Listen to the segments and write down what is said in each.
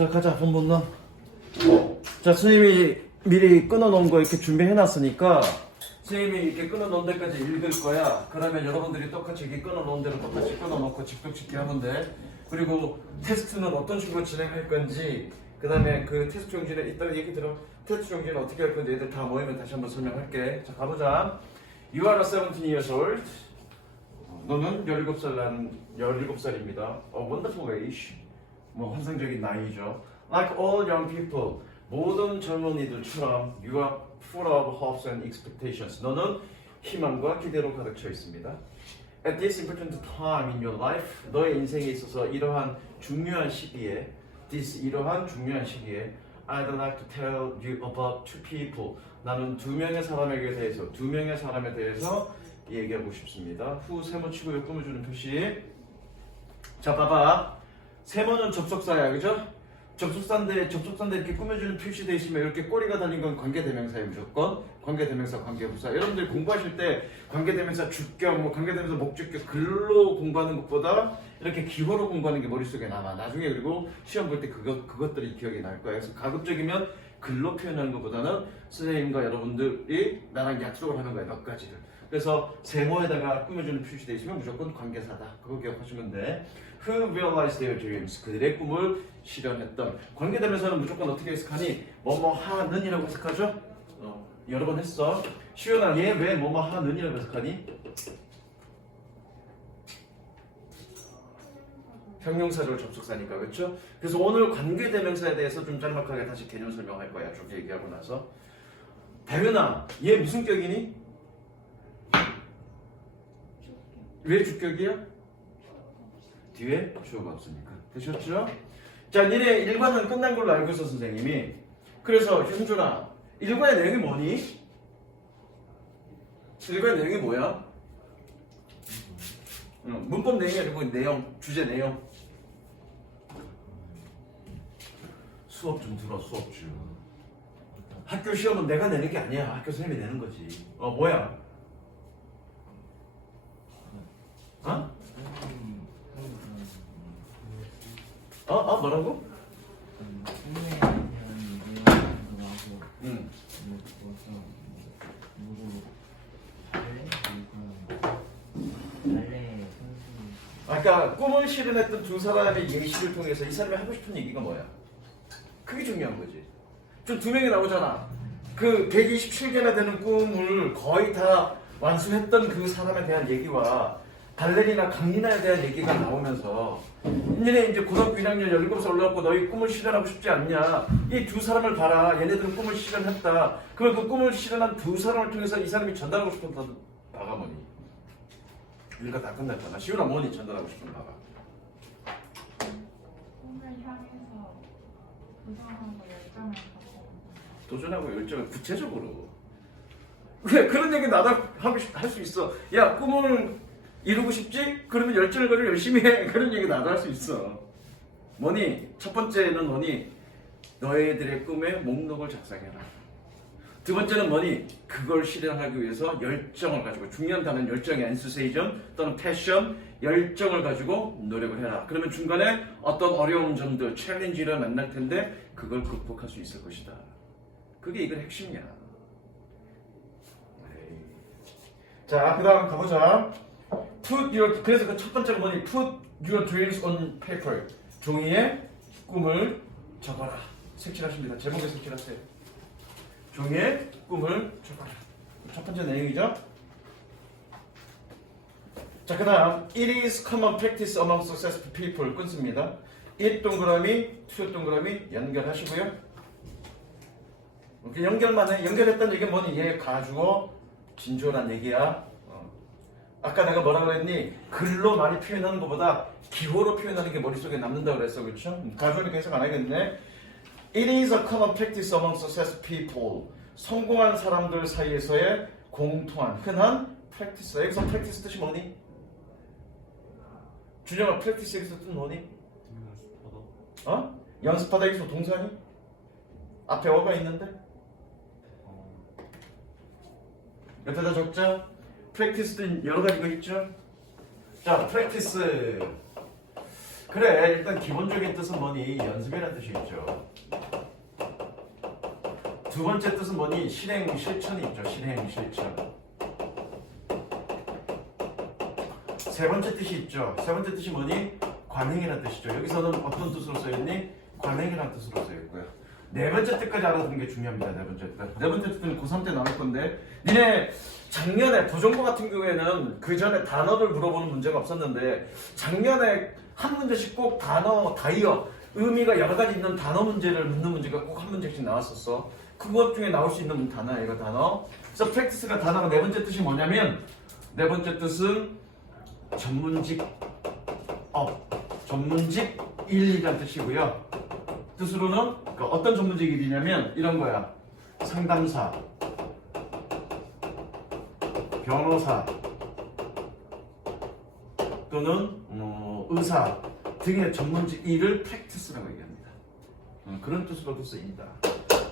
자, 가자. 본문론. 자, 선생님이 미리 끊어놓은 거 이렇게 준비해놨으니까 선생님이 이렇게 끊어놓은 데까지 읽을 거야. 그러면 여러분들이 똑같이 이렇게 끊어놓은 대로 똑같이 끊어놓고 직독짓기 하면 돼. 그리고 테스트는 어떤 식으로 진행할 건지, 그 다음에 그 테스트 용지는 이따가 얘기 들어. 테스트 용지는 어떻게 할 건지 애들 다 모이면 다시 한번 설명할게. 자, 가보자. You are 17 years old. 너는 17살입니다. Wonderful age. 뭐 환상적인 나이죠. Like all young people. 모든 젊은이들처럼 You are full of hopes and expectations. 너는 희망과 기대로 가득 차 있습니다. At this important time in your life. 너의 인생에 있어서 이러한 중요한 시기에 이러한 중요한 시기에 I'd like to tell you about two people. 나는 두 명의 사람에 대해서 얘기하고 싶습니다. 후 세모 치고 요 꿈을 주는 표시. 자, 봐봐. 세모는 접속사야, 그죠? 접속사인데 이렇게 꾸며주는 표시되어 있으면 이렇게 꼬리가 달린 건 관계대명사예요, 무조건. 관계대명사, 관계부사. 여러분들 공부하실 때 관계대명사 주격, 뭐 관계대명사 목적격 글로 공부하는 것보다 이렇게 기호로 공부하는 게 머릿속에 남아. 나중에 그리고 시험 볼 때 그것들이 기억이 날 거예요. 그래서 가급적이면 글로 표현하는 것보다는 선생님과 여러분들이 나랑 약속을 하는 거예요, 몇 가지를. 그래서 세모에다가 꾸며주는 표시되어 있으면 무조건 관계사다. 그거 기억하시면 돼. Who realized their dreams. 그들의 꿈을 실현했던. 관계대명사는 무조건 어떻게 해석하니? 뭐뭐 하는이라고 해석하죠? 여러 번 했어. 시연아, 얘 왜 뭐뭐 하는이라고 해석하니? 형용사를 접속사니까, 그렇죠? 그래서 오늘 관계대명사에 대해서 좀 짤막하게 다시 개념 설명할 거야. 쭉 얘기하고 나서. 다현아, 얘 무슨 격이니? 왜 주격이야? 뒤에 주어가 없으니까. 되셨죠? 자, 니네 일과는 끝난 걸로 알고 있어, 선생님이. 그래서 현준아, 일과의 내용이 뭐니? 일과의 내용이 뭐야? 문법 내용이 아니고 내용, 주제 내용. 수업 좀 들어, 수업 좀. 학교 시험은 내가 내는 게 아니야. 학교 선생님이 내는 거지. 뭐야? 어? 뭐라고? 아까 꿈을 실현했던 두 사람의 예시를 통해서 이 사람이 하고 싶은 얘기가 뭐야? 그게 중요한 거지. 좀 두 명이 나오잖아. 그 127개나 되는 꿈을 거의 다 완수했던 그 사람에 대한 얘기와 발레리나 강리나에 대한 얘기가 나오면서 니네 이제 고등학교 1학년 17살 올라왔고 너희 꿈을 실현하고 싶지 않냐? 이 두 사람을 봐라. 얘네들은 꿈을 실현했다. 그럼 그 꿈을 실현한 두 사람을 통해서 이 사람이 전달하고 싶은 바가 뭐니? 일가 다 끝났잖아. 시훈아 뭐니 전달하고 싶은 바가? 꿈을 향해서 도전하고 열정을 갖고 도전하고 열정을 구체적으로. 왜 그런 얘기 나도 할 수 있어. 야, 꿈을 이루고 싶지? 그러면 열정을 가지고 열심히 해. 그런 얘기 나도 할 수 있어. 뭐니? 첫 번째는 뭐니? 너희들의 꿈의 목록을 작성해라. 두 번째는 뭐니? 그걸 실현하기 위해서 열정을 가지고, 중요한 단어는 열정의 엔수세이전 또는 패션, 열정을 가지고 노력을 해라. 그러면 중간에 어떤 어려운 점들, 챌린지를 만날 텐데 그걸 극복할 수 있을 것이다. 그게 이건 핵심이야. 자, 그 다음 가보자. 그래서 그 첫 번째는 뭐니? Put your dreams on paper. 종이에 꿈을 적어라. 색칠하십니다. 제목에 색칠하세요. 종이에 꿈을 적어라. 첫 번째 내용이죠. 자, 그 다음 It is common practice among successful people. 끊습니다. It 동그라미, to 동그라미 연결하시고요. 이렇게 연결만 해. 연결했다는 얘기는 뭐니? 얘 가지고 진솔한 얘기야. 아까 내가 뭐라 그랬니? 글로 많이 표현하는 것보다 기호로 표현하는 게 머릿속에 남는다고 그랬어. 그렇죠? 가져오니까 해석 안 하겠네. It is a common practice among successful people. 성공한 사람들 사이에서의 공통한 흔한 practice. 여기서 practice 뜻이 뭐니? 준영아, practice 여기서 뜻 뭐니? 연습하다 여기서 동사니? 앞에 어가 있는데? 옆에다 적자. 프랙티스는 여러 가지가 있죠. 자, 프랙티스. 그래, 일단 기본적인 뜻은 뭐니? 연습이라는 뜻이 있죠. 두 번째 뜻은 뭐니? 실행, 실천이 있죠. 실행, 실천. 세 번째 뜻이 있죠. 세 번째 뜻이 뭐니? 관행이라는 뜻이죠. 여기서는 어떤 뜻으로 써있니? 관행이라는 뜻으로 써있고요. 네 번째 뜻까지 알아두는 게 중요합니다. 네 번째 뜻. 네 번째 뜻은 고3 때 나올 건데, 니네 작년에 도전고 같은 경우에는 그 전에 단어를 물어보는 문제가 없었는데, 작년에 한 문제씩 꼭 단어, 다이어, 의미가 여러 가지 있는 단어 문제를 묻는 문제가 꼭 한 문제씩 나왔었어. 그것 중에 나올 수 있는 단어야, 이거 단어. 그래서 프랙티스가 단어가 네 번째 뜻이 뭐냐면, 네 번째 뜻은 전문직 전문직 일이라는 뜻이고요. 뜻으로는 어떤 전문직 일이냐면 이런 거야. 상담사, 변호사 또는 의사 등의 전문직 일을 프랙티스라고 얘기합니다. 그런 뜻으로도 쓰인다.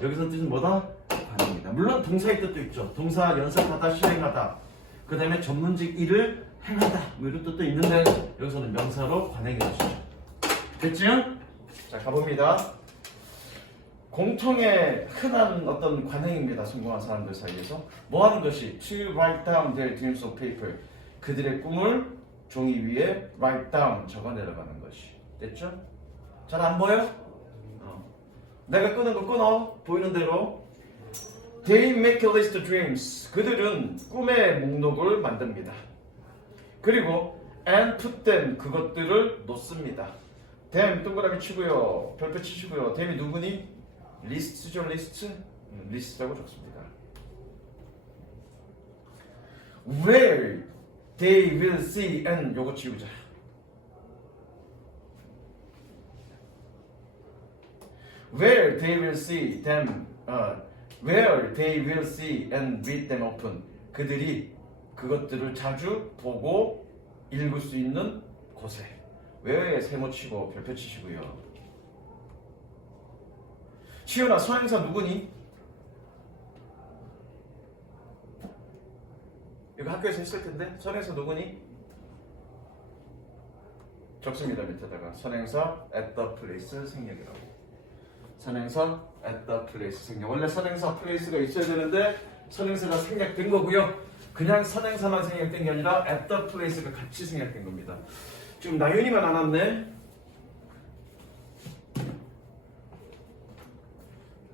여기서 뜻은 뭐다? 관행이다. 물론 동사의 뜻도 있죠. 동사 연습하다, 실행하다. 그 다음에 전문직 일을 행하다. 뭐 이런 뜻도 있는데 여기서는 명사로 관행이 되시죠. 됐죠? 자, 가봅니다. 공통의 흔한 어떤 관행입니다. 성공한 사람들 사이에서 뭐 하는 것이 to write down their dreams on paper. 그들의 꿈을 종이 위에 write down 적어 내려가는 것이. 됐죠? 잘 안 보여? 내가 끄는 거 끊어. 보이는 대로. They make a list of dreams. 그들은 꿈의 목록을 만듭니다. 그리고 and put them. 그것들을 놓습니다. them 동그라미 치고요. 별표 치시고요. them이 누구니? 리스트죠, 리스트? 리스트라고 적습니다. Where they will see and 요거 지우자. Where they will see them, where they will see and read them often. 그들이 그것들을 자주 보고 읽을 수 있는 곳에. where에 세모 치고 별표 치시고요. 시연아, 선행사 누구니? 이거 학교에서 했을 텐데 선행사 누구니? 적습니다. 밑에다가 선행사 at the place 생략이라고. 선행사 at the place 생략. 원래 선행사 place가 있어야 되는데 선행사가 생략된 거고요. 그냥 선행사만 생략된 게 아니라 at the place가 같이 생략된 겁니다. 지금 나윤이만 안 왔네.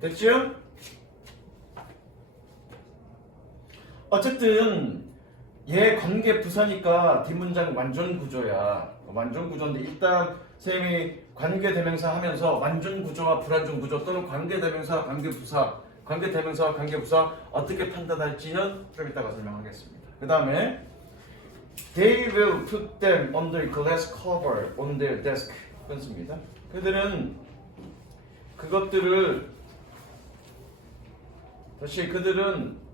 됐죠? 어쨌든 얘 관계 부사니까 뒷문장 완전 구조야. 완전 구조인데 일단 선생님이 관계대명사 하면서 완전 구조와 불완전 구조 또는 관계대명사, 관계부사, 관계대명사와 관계부사 어떻게 판단할지는 좀 이따가 설명하겠습니다. 그 다음에 They will put them under glass cover on their desk. 끊습니다. 그들은 그것들을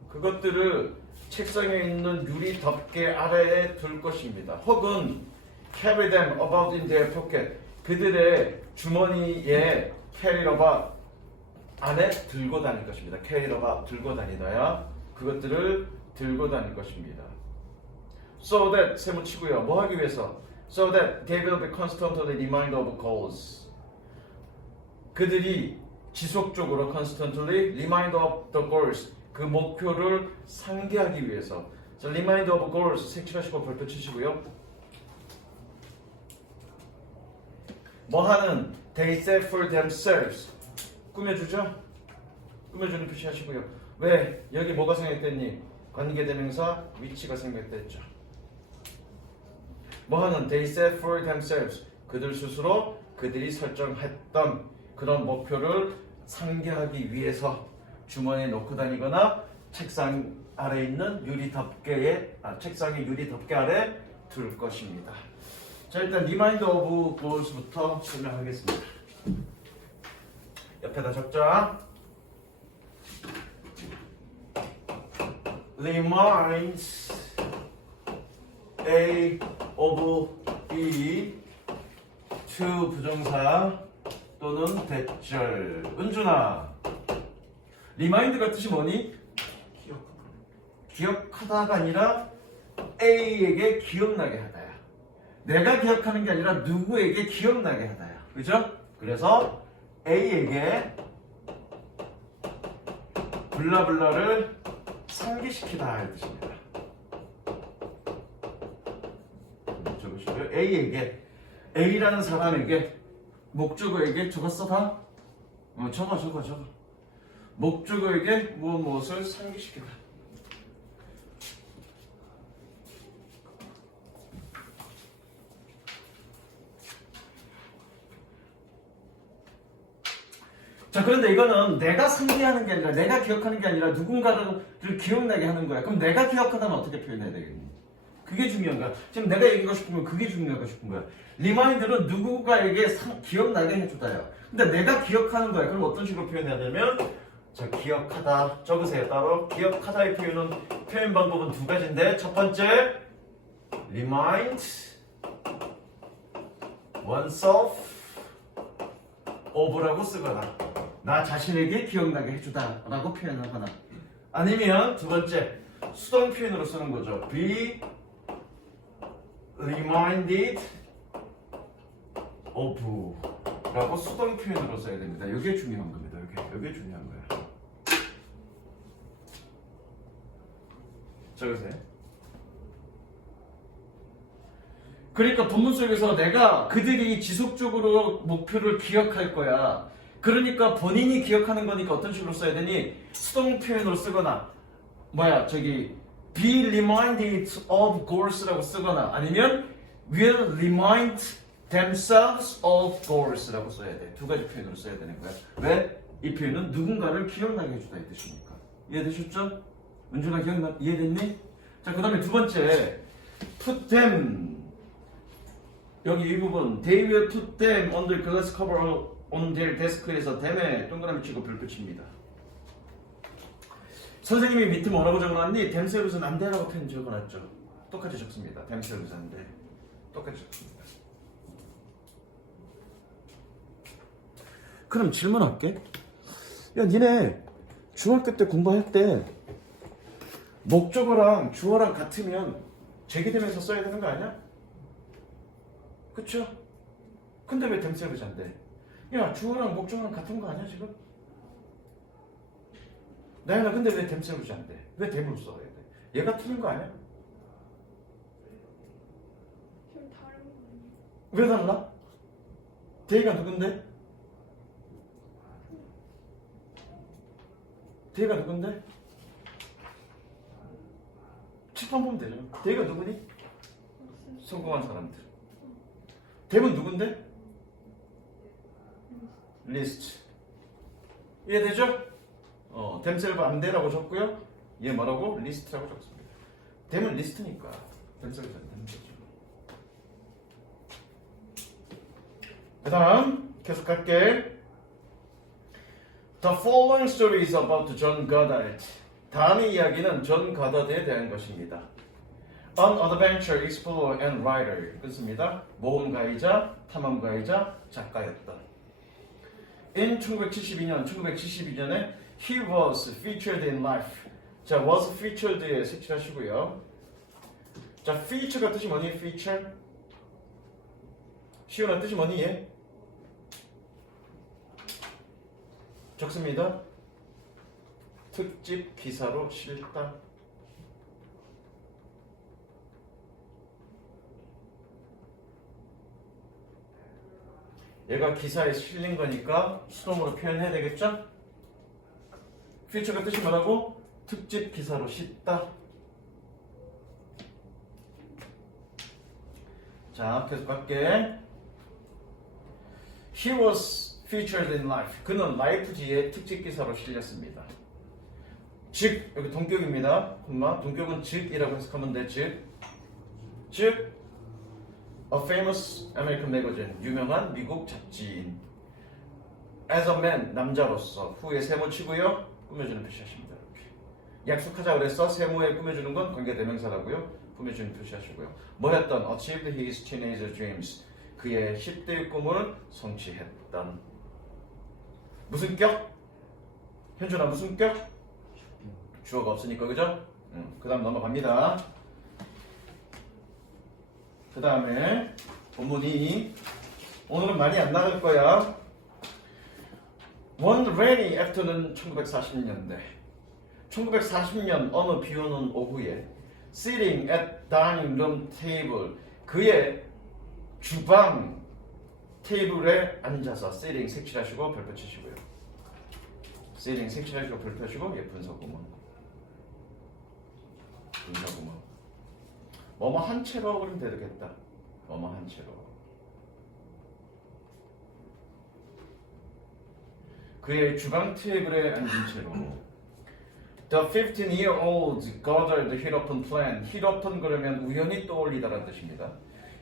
그것들을 책상에 있는 유리 덮개 아래에 둘 것입니다. 혹은 carry them about in their pocket. 그들의 주머니에 carry about 안에 들고 다닐 것입니다. carry about 들고 다니다야 그것들을 들고 다닐 것입니다. So that 세모 치고요. 뭐 하기 위해서? So that they will be constantly reminded of goals. 그들이 지속적으로 constantly remind of the goals. 그 목표를 상기하기 위해서. 자, remind of goals 색칠하시고 별표 치시고요. 뭐 하는? They set for themselves. 꾸며주죠? 꾸며주는 표시하시고요. 왜? 여기 뭐가 생략됐니? 관계대명사 위치가 생략됐죠. 뭐 하는? They set for themselves. 그들 스스로 그들이 설정했던 그런 목표를 상기하기 위해서 주머니에 놓고 다니거나 책상 아래 있는 책상의 유리 덮개 아래 둘 것입니다. 자, 일단 remind of goals부터 설명하겠습니다. 옆에다 적자. reminds A of B to 부정사 또는 대절. 은준아, 리마인드가 뜻이 뭐니? 기억하다가 아니라 A에게 기억나게 하다야. 내가 기억하는 게 아니라 누구에게 기억나게 하다야. 그죠? 그래서 A에게 블라블라를 상기시키다 할 뜻입니다. 적으시고요. A에게 A라는 사람에게 목적어에게 적었어 다? 적어. 목적어에게 무엇을 상기시키다. 자, 그런데 이거는 내가 상기하는 게 아니라 내가 기억하는 게 아니라 누군가를 기억나게 하는 거야. 그럼 내가 기억하다는 어떻게 표현해야 되겠니? 그게 중요한 거야. 지금 내가 얘기하고 싶은 건 그게 중요하고 싶은 거야. 리마인드는 누군가에게 기억나게 해주다요. 근데 내가 기억하는 거야. 그럼 어떤 식으로 표현해야 되면 자, 기억하다 적으세요. 따로 기억하다의 표현 방법은 두 가지인데 첫 번째 remind oneself of라고 쓰거나 나 자신에게 기억나게 해주다 라고 표현하거나 아니면 두 번째 수동 표현으로 쓰는 거죠. be reminded of 라고 수동 표현으로 써야 됩니다. 이게 중요한 겁니다. 이게 중요한 거야. 적으세요. 그러니까 본문 속에서 내가 그들이 지속적으로 목표를 기억할 거야. 그러니까 본인이 기억하는 거니까 어떤 식으로 써야 되니? 수동 표현으로 쓰거나 be reminded of goals라고 쓰거나 아니면 will remind themselves of goals라고 써야 돼. 두 가지 표현으로 써야 되는 거야. 왜? 이 표현은 누군가를 기억나게 해주다 이 뜻이니까. 이해되셨죠? 은준아 이해됐니? 자, 그 다음에 두 번째 put them 여기 이 부분 they will put them under glass cover on their desk에서 them에 동그라미 치고 별 붙입니다. 선생님이 밑에 뭐라고 적어놨니? themselves는 안 돼라고 표현 적어놨죠. 똑같이 적습니다. themselves 안 돼. 똑같이 적습니다. 그럼 질문할게. 야, 니네 중학교 때 공부할 때 목적어랑 주어랑 같으면 제기되면서 써야 되는 거 아니야? 그쵸? 근데 왜 themselves 안 돼? 야, 주어랑 목적어랑 같은 거 아니야 지금? 나연아, 근데 왜 themselves 안 돼? 왜 them으로 써야 돼? 얘가 틀린 거 아니야? 좀 다른 거 아니에요? 왜 달라? they가 누군데? they가 누군데? 칠판 보면 되잖아. they가 누구니? 성공한 사람들. them은 누군데? 리스트. 이해되죠? themselves 안 돼라고 적고요. 얘 뭐라고? 리스트라고 적습니다. them은 리스트니까 themselves 안 되는 거죠. 그 다음 계속 갈게. The following story is about John Goddard. 다음의 이야기는 존 가더드에 대한 것입니다. An adventure explorer and writer. 그렇습니다. 모험가이자 탐험가이자 작가였던. In 1972년에 he was featured in Life. 자, was featured에 색칠하시고요. 자, feature가 뜻이 뭐니? feature. 시온아 뜻이 뭐니? 얘? 적습니다. 특집 기사로 실다. 얘가 기사에 실린 거니까 수동으로 표현해야 되겠죠? feature가 뜻이 뭐라고? 특집 기사로 싣다. 자, 계속 갈게. He was featured in Life. 그는 라이프지의 특집 기사로 실렸습니다. 즉, 여기 동격입니다. 동격은 즉이라고 해석하면 돼. 즉 A famous American magazine, 유명한 미국 잡지인. As a man, 남자로서. 후에 세모 치고요. 꾸며주는 표시하십니다. 이렇게. 약속하자 그랬어. 세모에 꾸며주는 건 관계대명사라고요. 꾸며주는 표시하시고요. 뭐였던? Achieved his teenage dreams. 그의 10대의 꿈을 성취했던. 무슨 격? 현준아, 무슨 격? 주어가 없으니까, 그죠? 그 다음 넘어갑니다. 그 다음에 본문이 오늘은 많이 안 나갈 거야. One rainy afternoon 1940년대 1940년 어느 비 오는 오후에 sitting at dining room table 그의 주방 테이블에 앉아서 sitting 색칠하시고 별표 치시고요. sitting 색칠하시고 별표 치시고 예쁜 서구문 분사구문 뭐뭐 한 채로 그러면 되겠다. 뭐뭐 한 채로 그의 주방 테이블에 앉은 채로 The 15-year-old gathered hit upon plan. hit upon 그러면 우연히 떠올리다라는 뜻입니다.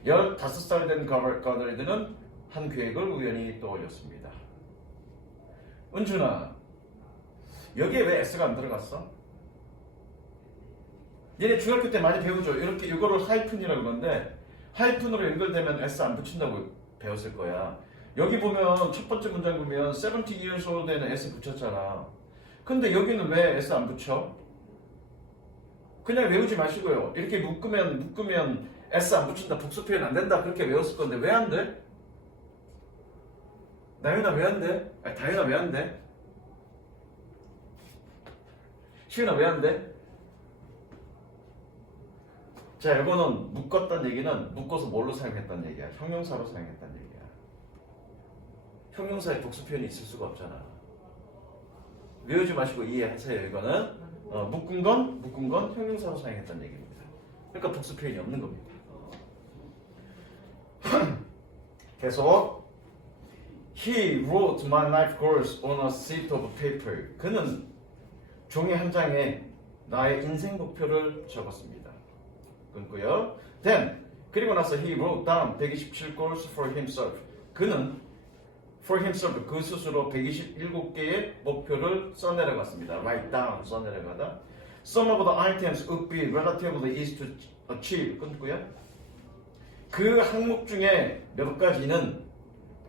15살 된 gathered는 한 계획을 우연히 떠올렸습니다. 은준아, 여기에 왜 S가 안 들어갔어? 얘네 중학교 때 많이 배우죠. 이렇게 이거를 하이픈이라고 그러는데 하이픈으로 연결되면 S 안 붙인다고 배웠을 거야. 여기 보면 첫 번째 문장 보면 70 years old에는 S 붙였잖아. 근데 여기는 왜 S 안 붙여? 그냥 외우지 마시고요. 이렇게 묶으면 S 안 붙인다. 복수 표현 안 된다. 그렇게 외웠을 건데 왜 안 돼? 나윤아 왜 안 돼? 아니, 다윤아 왜 안 돼? 시윤아 왜 안 돼? 자, 이거는 묶었다는 얘기는 묶어서 뭘로 사용했다는 얘기야? 형용사로 사용했다는 얘기야. 형용사에 복수 표현이 있을 수가 없잖아. 외우지 마시고 이해하세요. 이거는 묶은 건 형용사로 사용했다는 얘기입니다. 그러니까 복수 표현이 없는 겁니다. 계속 He wrote my life goals on a sheet of paper. 그는 종이 한 장에 나의 인생 목표를 적었습니다. 끊고요. Then 그리고 나서 he wrote down 127 goals for himself. 그는 for himself 그 스스로 127개의 목표를 써내려갔습니다. Write down 써내려가다. Some of the items would be relatively easy to achieve. 끊고요. 그 항목 중에 몇 가지는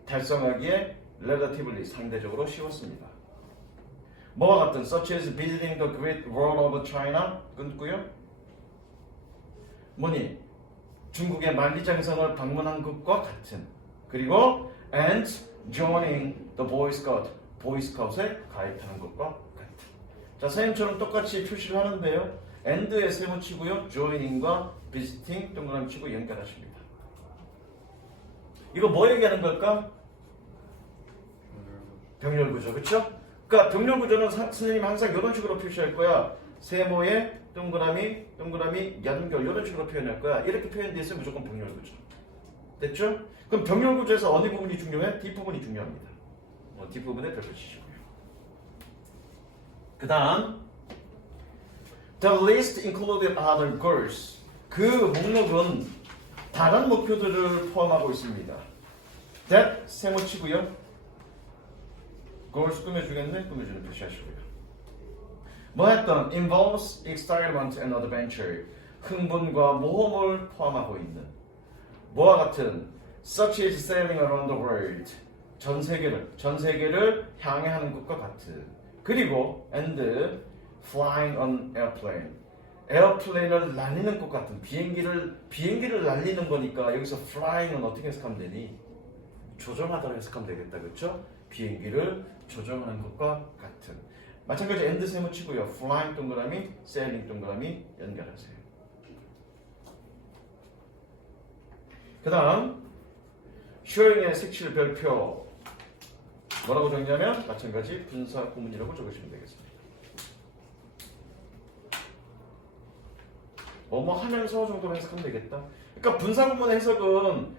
달성하기에 relatively 상대적으로 쉬웠습니다. 뭐와 같은 such as visiting the Great Wall of China. 끊고요. 뭐니? 중국의 만리장성을 방문한 것과 같은. 그리고 and joining the Boy Scout, 보이스카웃에 가입하는 것과 같은. 자, 선생님처럼 똑같이 표시를 하는데요. and에 세모 치고요. joining과 visiting 동그라미 치고 연결하십니다. 이거 뭐 얘기하는 걸까? 병렬구조, 그렇죠? 그러니까 병렬구조는 선생님이 항상 이런 식으로 표시할 거야. 세모에 동그라미, 연결 이런 식으로 표현할 거야. 이렇게 표현되어 있으면 무조건 병렬구조. 됐죠? 그럼 병렬구조에서 어느 부분이 중요해? 뒷부분이 중요합니다. 뒷부분에 별표 치시고요. 그 다음 The list included other goals. 그 목록은 다른 목표들을 포함하고 있습니다. That 세모 치고요. goals 꾸며주겠네? 꾸며주는 표시하시고요. 뭐 했던 involves excitement and adventure. 흥분과 모험을 포함하고 있는 뭐와 같은 such as sailing around the world. 전 세계를 향해하는 것과 같은. 그리고 and flying on airplane. 에어플레인을 날리는 것 같은. 비행기를 날리는 거니까 여기서 flying은 어떻게 해석하면 되니? 조종하다고 해석하면 되겠다. 그렇죠? 비행기를 조종하는 것과 같은. 마찬가지 and 세모 치고요. flying 동그라미, sailing 동그라미 연결하세요. 그 다음 showing의 색칠 별표 뭐라고 적냐면 마찬가지 분사 구문이라고 적으시면 되겠습니다. 뭐뭐 하면서 정도로 해석하면 되겠다. 그러니까 분사 구문 해석은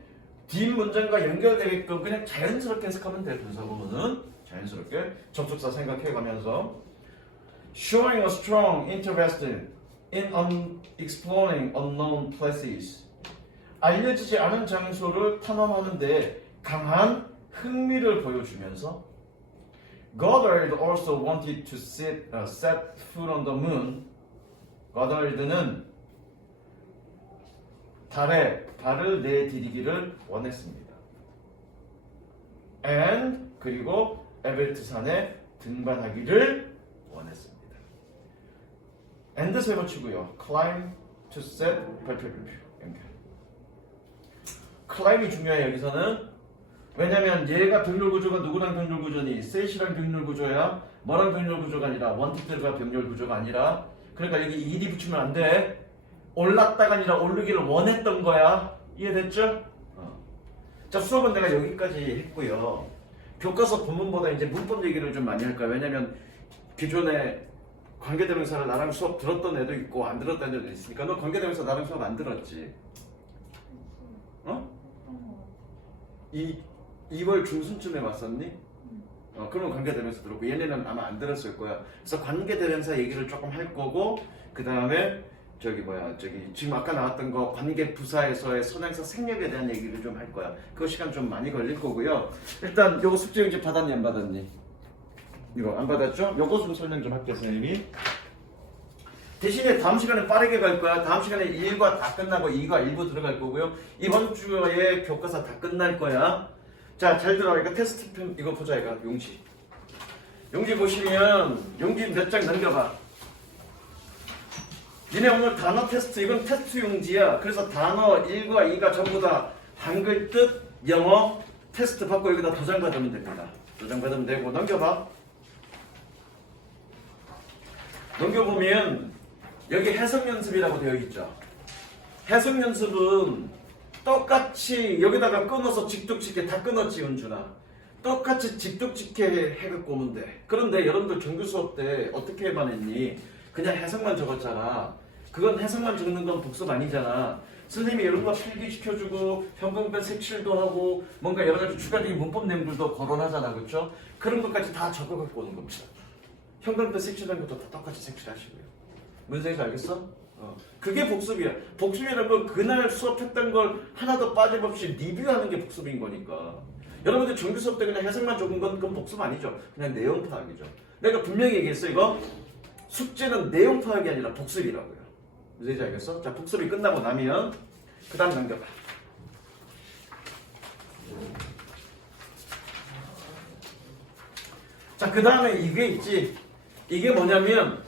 뒷 문장과 연결되게끔 그냥 자연스럽게 해석하면 돼. 분사 구문은 자연스럽게 접속사 생각해가면서 showing a strong interest in exploring unknown places. 알려지지 않은 장소를 탐험하는데 강한 흥미를 보여주면서 Goddard also wanted to set foot on the moon. Goddard는 달에 발을 내디디기를 원했습니다. And 그리고 에베레스트산에 등반하기를 원했습니다. and 세모 치고요. climb to set 별표 연결. 클라임이 중요해 여기서는. 왜냐면 얘가 병렬 구조가 누구랑 병렬 구조니? 셋이랑 병렬 구조야. 뭐랑 병렬 구조가 아니라 원티들과 병렬 구조가 아니라. 그러니까 여기 ED 붙이면 안 돼. 올랐다가 아니라 오르기를 원했던 거야. 이해됐죠? 자, 수업은 내가 여기까지 했고요. 교과서 본문보다 이제 문법 얘기를 좀 많이 할 거야. 왜냐면 기존에 관계대명사를 나랑 수업 들었던 애도 있고 안 들었던 애도 있으니까. 너 관계대명사 나랑 수업 안 들었지? 어? 2월 중순쯤에 왔었니? 그러면 관계대명사 들었고 얘네는 아마 안 들었을 거야. 그래서 관계대명사 얘기를 조금 할 거고 그 다음에 저기 지금 아까 나왔던 거 관계부사에서의 선행사 생략에 대한 얘기를 좀 할 거야. 그 시간 좀 많이 걸릴 거고요. 일단 요거 숙제 용지 받았니 안 받았니? 이거 안 받았죠? 요거 좀 설명 좀 할게요 선생님이. 대신에 다음 시간에 빠르게 갈 거야. 다음 시간에 1과 다 끝나고 2과 일부 들어갈 거고요. 이번 주에 교과서 다 끝날 거야. 자, 잘 들어. 이거 테스트 편 이거 보자. 이거 용지. 용지 보시면 용지 몇 장 넘겨봐. 니네 오늘 단어 테스트, 이건 테스트 용지야. 그래서 단어 1과 2가 전부 다 한글 뜻, 영어 테스트 받고 여기다 도장 받으면 됩니다. 도장 받으면 되고 넘겨봐. 넘겨보면 여기 해석 연습이라고 되어 있죠. 해석 연습은 똑같이 여기다가 끊어서 직독직해 다 끊었지 은준아. 똑같이 직독직해 해갖고 오면 돼. 그런데 여러분들 정규 수업 때 어떻게만 했니? 그냥 해석만 적었잖아. 그건 해석만 적는 건 복습 아니잖아. 선생님이 이런 거 필기시켜주고 형광펜 색칠도 하고 뭔가 여러 가지 추가적인 문법 내용들도 거론하잖아. 그렇죠? 그런 것까지 다 적어갖고 오는 겁니다. 형광펜 색칠하는 것도 다 똑같이 색칠하시고요. 무슨 얘기인지 알겠어? 그게 복습이야. 복습이라는 건 그날 수업했던 걸 하나도 빠짐없이 리뷰하는 게 복습인 거니까. 여러분들 정규 수업 때 그냥 해석만 적은 건 그건 복습 아니죠. 그냥 내용 파악이죠. 내가 분명히 얘기했어. 이거 숙제는 내용 파악이 아니라 복습이라고요. 무슨 얘기인지 알겠어? 자, 복습이 끝나고 나면 그 다음 넘겨봐. 자, 그 다음에 이게 있지. 이게 뭐냐면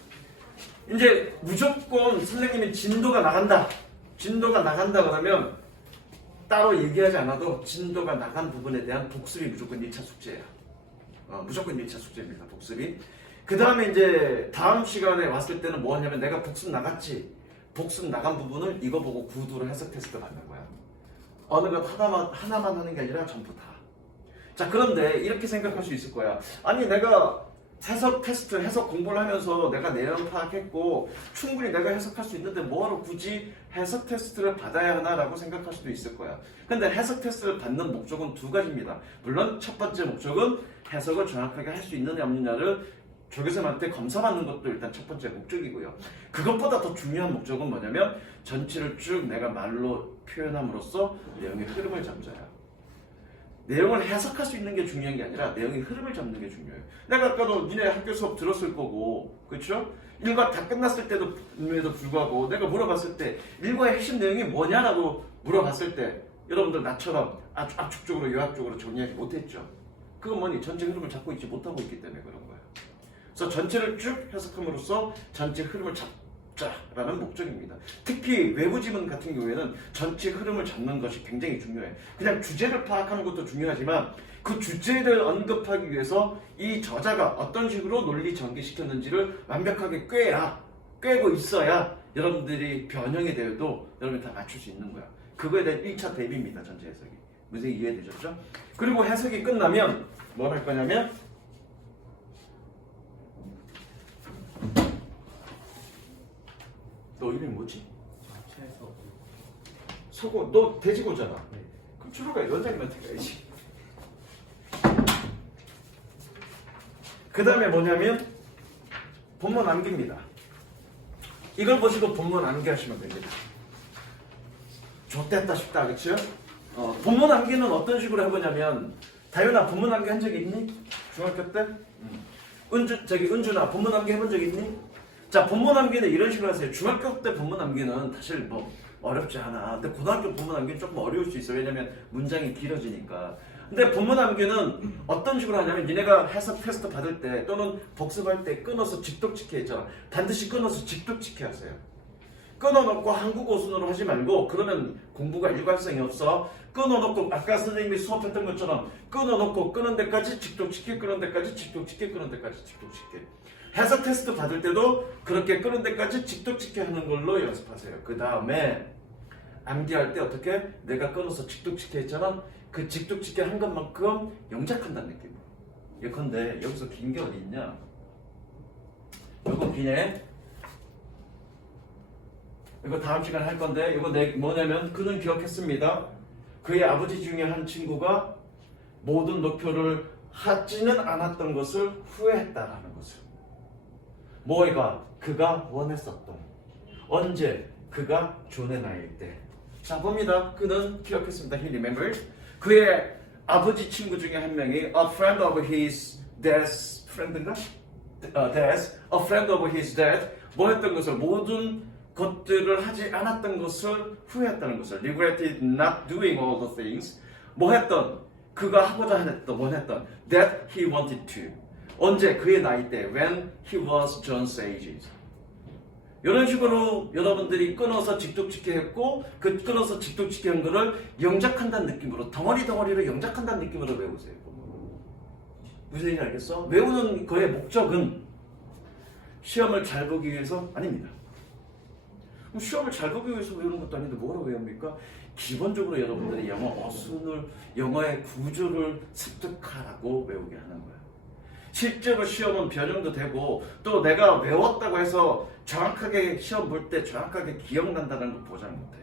이제 무조건 선생님이 진도가 나간다. 진도가 나간다 그러면 따로 얘기하지 않아도 진도가 나간 부분에 대한 복습이 무조건 1차 숙제야. 무조건 1차 숙제입니다. 복습이. 그 다음에 이제 다음 시간에 왔을 때는 뭐 하냐면 내가 복습 나갔지. 복습 나간 부분을 이거 보고 구두로 해석 테스트 받는 거야. 어느 것 하나만 하는 게 아니라 전부 다. 자, 그런데 이렇게 생각할 수 있을 거야. 아니 내가 해석 테스트, 해석 공부를 하면서 내가 내용 파악했고 충분히 내가 해석할 수 있는데 뭐하러 굳이 해석 테스트를 받아야 하나라고 생각할 수도 있을 거야. 근데 해석 테스트를 받는 목적은 두 가지입니다. 물론 첫 번째 목적은 해석을 정확하게 할 수 있느냐 없느냐를 조교쌤한테 검사받는 것도 일단 첫 번째 목적이고요. 그것보다 더 중요한 목적은 뭐냐면 전체를 쭉 내가 말로 표현함으로써 내용의 흐름을 잡자야. 내용을 해석할 수 있는 게 중요한 게 아니라 내용의 흐름을 잡는 게 중요해요. 내가 아까도 니네 학교 수업 들었을 거고, 그렇죠? 일과 다 끝났을 때도 불구하고 내가 물어봤을 때 일과의 핵심 내용이 뭐냐라고 물어봤을 때 여러분들 나처럼 압축적으로 요약적으로 정리하지 못했죠. 그건 뭐니? 전체 흐름을 잡고 있지 못하고 있기 때문에 그런 거예요. 그래서 전체를 쭉 해석함으로써 전체 흐름을 잡자라는 목적입니다. 특히 외부 지문 같은 경우에는 전체 흐름을 잡는 것이 굉장히 중요해. 그냥 주제를 파악하는 것도 중요하지만 그 주제를 언급하기 위해서 이 저자가 어떤 식으로 논리 전개시켰는지를 완벽하게 꿰고 있어야 여러분들이 변형이 되어도 여러분이 다 맞출 수 있는 거야. 그거에 대한 1차 대비입니다. 전체 해석이. 무슨 이해되셨죠? 그리고 해석이 끝나면 뭘 할 거냐면 너 이름이 뭐지? 서고. 너 돼지고잖아. 네. 그럼 주로 가 원장님한테 가야지. 그 다음에 뭐냐면 본문 암기입니다. 이걸 보시고 본문 암기하시면 됩니다. 좋댔다 싶다, 그치요? 본문 암기는 어떤 식으로 해보냐면 다윤아 본문 암기 한 적이 있니? 중학교 때? 은준아 본문 암기 해본 적 있니? 자, 본문 암기는 이런 식으로 하세요. 중학교 때 본문 암기는 사실 뭐 어렵지 않아. 근데 고등학교 본문 암기는 조금 어려울 수 있어. 왜냐면 문장이 길어지니까. 근데 본문 암기는 어떤 식으로 하냐면 니네가 해석 테스트 받을 때 또는 복습할 때 끊어서 직독직해 있잖아. 반드시 끊어서 직독직해 하세요. 끊어놓고 한국어 순으로 하지 말고 그러면 공부가 일관성이 없어. 끊어놓고 아까 선생님이 수업했던 것처럼 끊어놓고 끄는 데까지 직독치기, 끄는 데까지 직독치기, 끄는 데까지 직독치기. 해석 테스트 받을 때도 그렇게 끄는 데까지 직독치기 하는 걸로 연습하세요. 그 다음에 암기할 때 어떻게 내가 끊어서 직독치기 했잖아. 그 직독치기 한 것만큼 영작한다는 느낌으로. 예컨대 여기서 긴 게 어디 있냐? 요거 기네. 이거 다음 시간에 할 건데 이거 뭐냐면 그는 기억했습니다. 그의 아버지 중에 한 친구가 모든 목표를 하지는 않았던 것을 후회했다라는 것을. 뭐가 그가 원했었던. 언제? 그가 존의 나이일 때. 자 봅니다. 그는 기억했습니다. He remembered. 그의 아버지 친구 중에 한 명이 a friend of his dad's friend인가? dad's a friend of his dad 뭐 했던 것을 모든 것들을 하지 않았던 것을 후회했다는 것을 regretted not doing all the things 뭐 했던 그가 하고자 했던 원했던 that he wanted to 언제 그의 나이 때 when he was John's age 이런 식으로 여러분들이 끊어서 직독치기 했고 그 끊어서 직독치기 한 거를 영작한다는 느낌으로 덩어리로 영작한다는 느낌으로 외우세요. 무슨 얘기인지 알겠어? 외우는 거의 목적은 시험을 잘 보기 위해서 아닙니다. 시험을 잘 보기 위해서 외우는 것도 아닌데 뭐라고 외웁니까? 기본적으로 여러분들이 영어 어순을 영어의 구조를 습득하라고 외우게 하는 거예요. 실제로 시험은 변형도 되고 또 내가 외웠다고 해서 정확하게 시험 볼 때 정확하게 기억난다는 걸 보장 못해.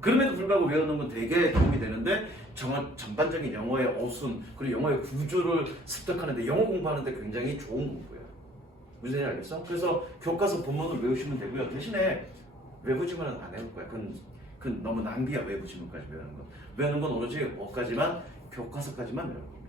그럼에도 불구하고 외우는 건 되게 도움이 되는데 전반적인 영어의 어순 그리고 영어의 구조를 습득하는데 영어 공부하는데 굉장히 좋은 공부예요. 무슨 얘기인지 알겠어? 그래서 교과서 본문을 외우시면 되고요. 대신에 외부지문은 안 외울 거야. 그건 너무 낭비야. 외부지문까지 외우는 건. 외우는 건 오로지 뭐까지만 교과서까지만 외우는 겁니다.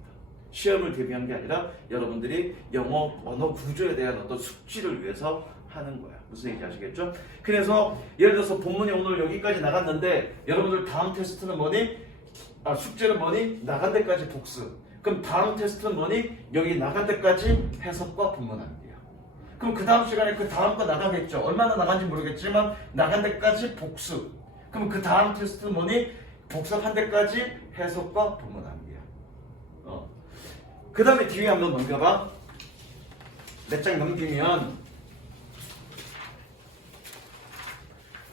시험을 대비한 게 아니라 여러분들이 영어 언어 구조에 대한 어떤 숙지를 위해서 하는 거야. 무슨 얘기인지 아시겠죠? 그래서 예를 들어서 본문이 오늘 여기까지 나갔는데 여러분들 다음 테스트는 뭐니? 숙제는 뭐니? 나간 데까지 복습. 그럼 다음 테스트는 뭐니? 여기 나간 데까지 해석과 본문하기야. 그럼 그 다음 시간에 그 다음 거 나가겠죠. 얼마나 나간지 모르겠지만 나간 데까지 복습. 그럼 그 다음 테스트는 뭐니? 복습한 데까지 해석과 본문하기야. 그 다음에 뒤에 한번 넘겨봐. 몇 장 넘기면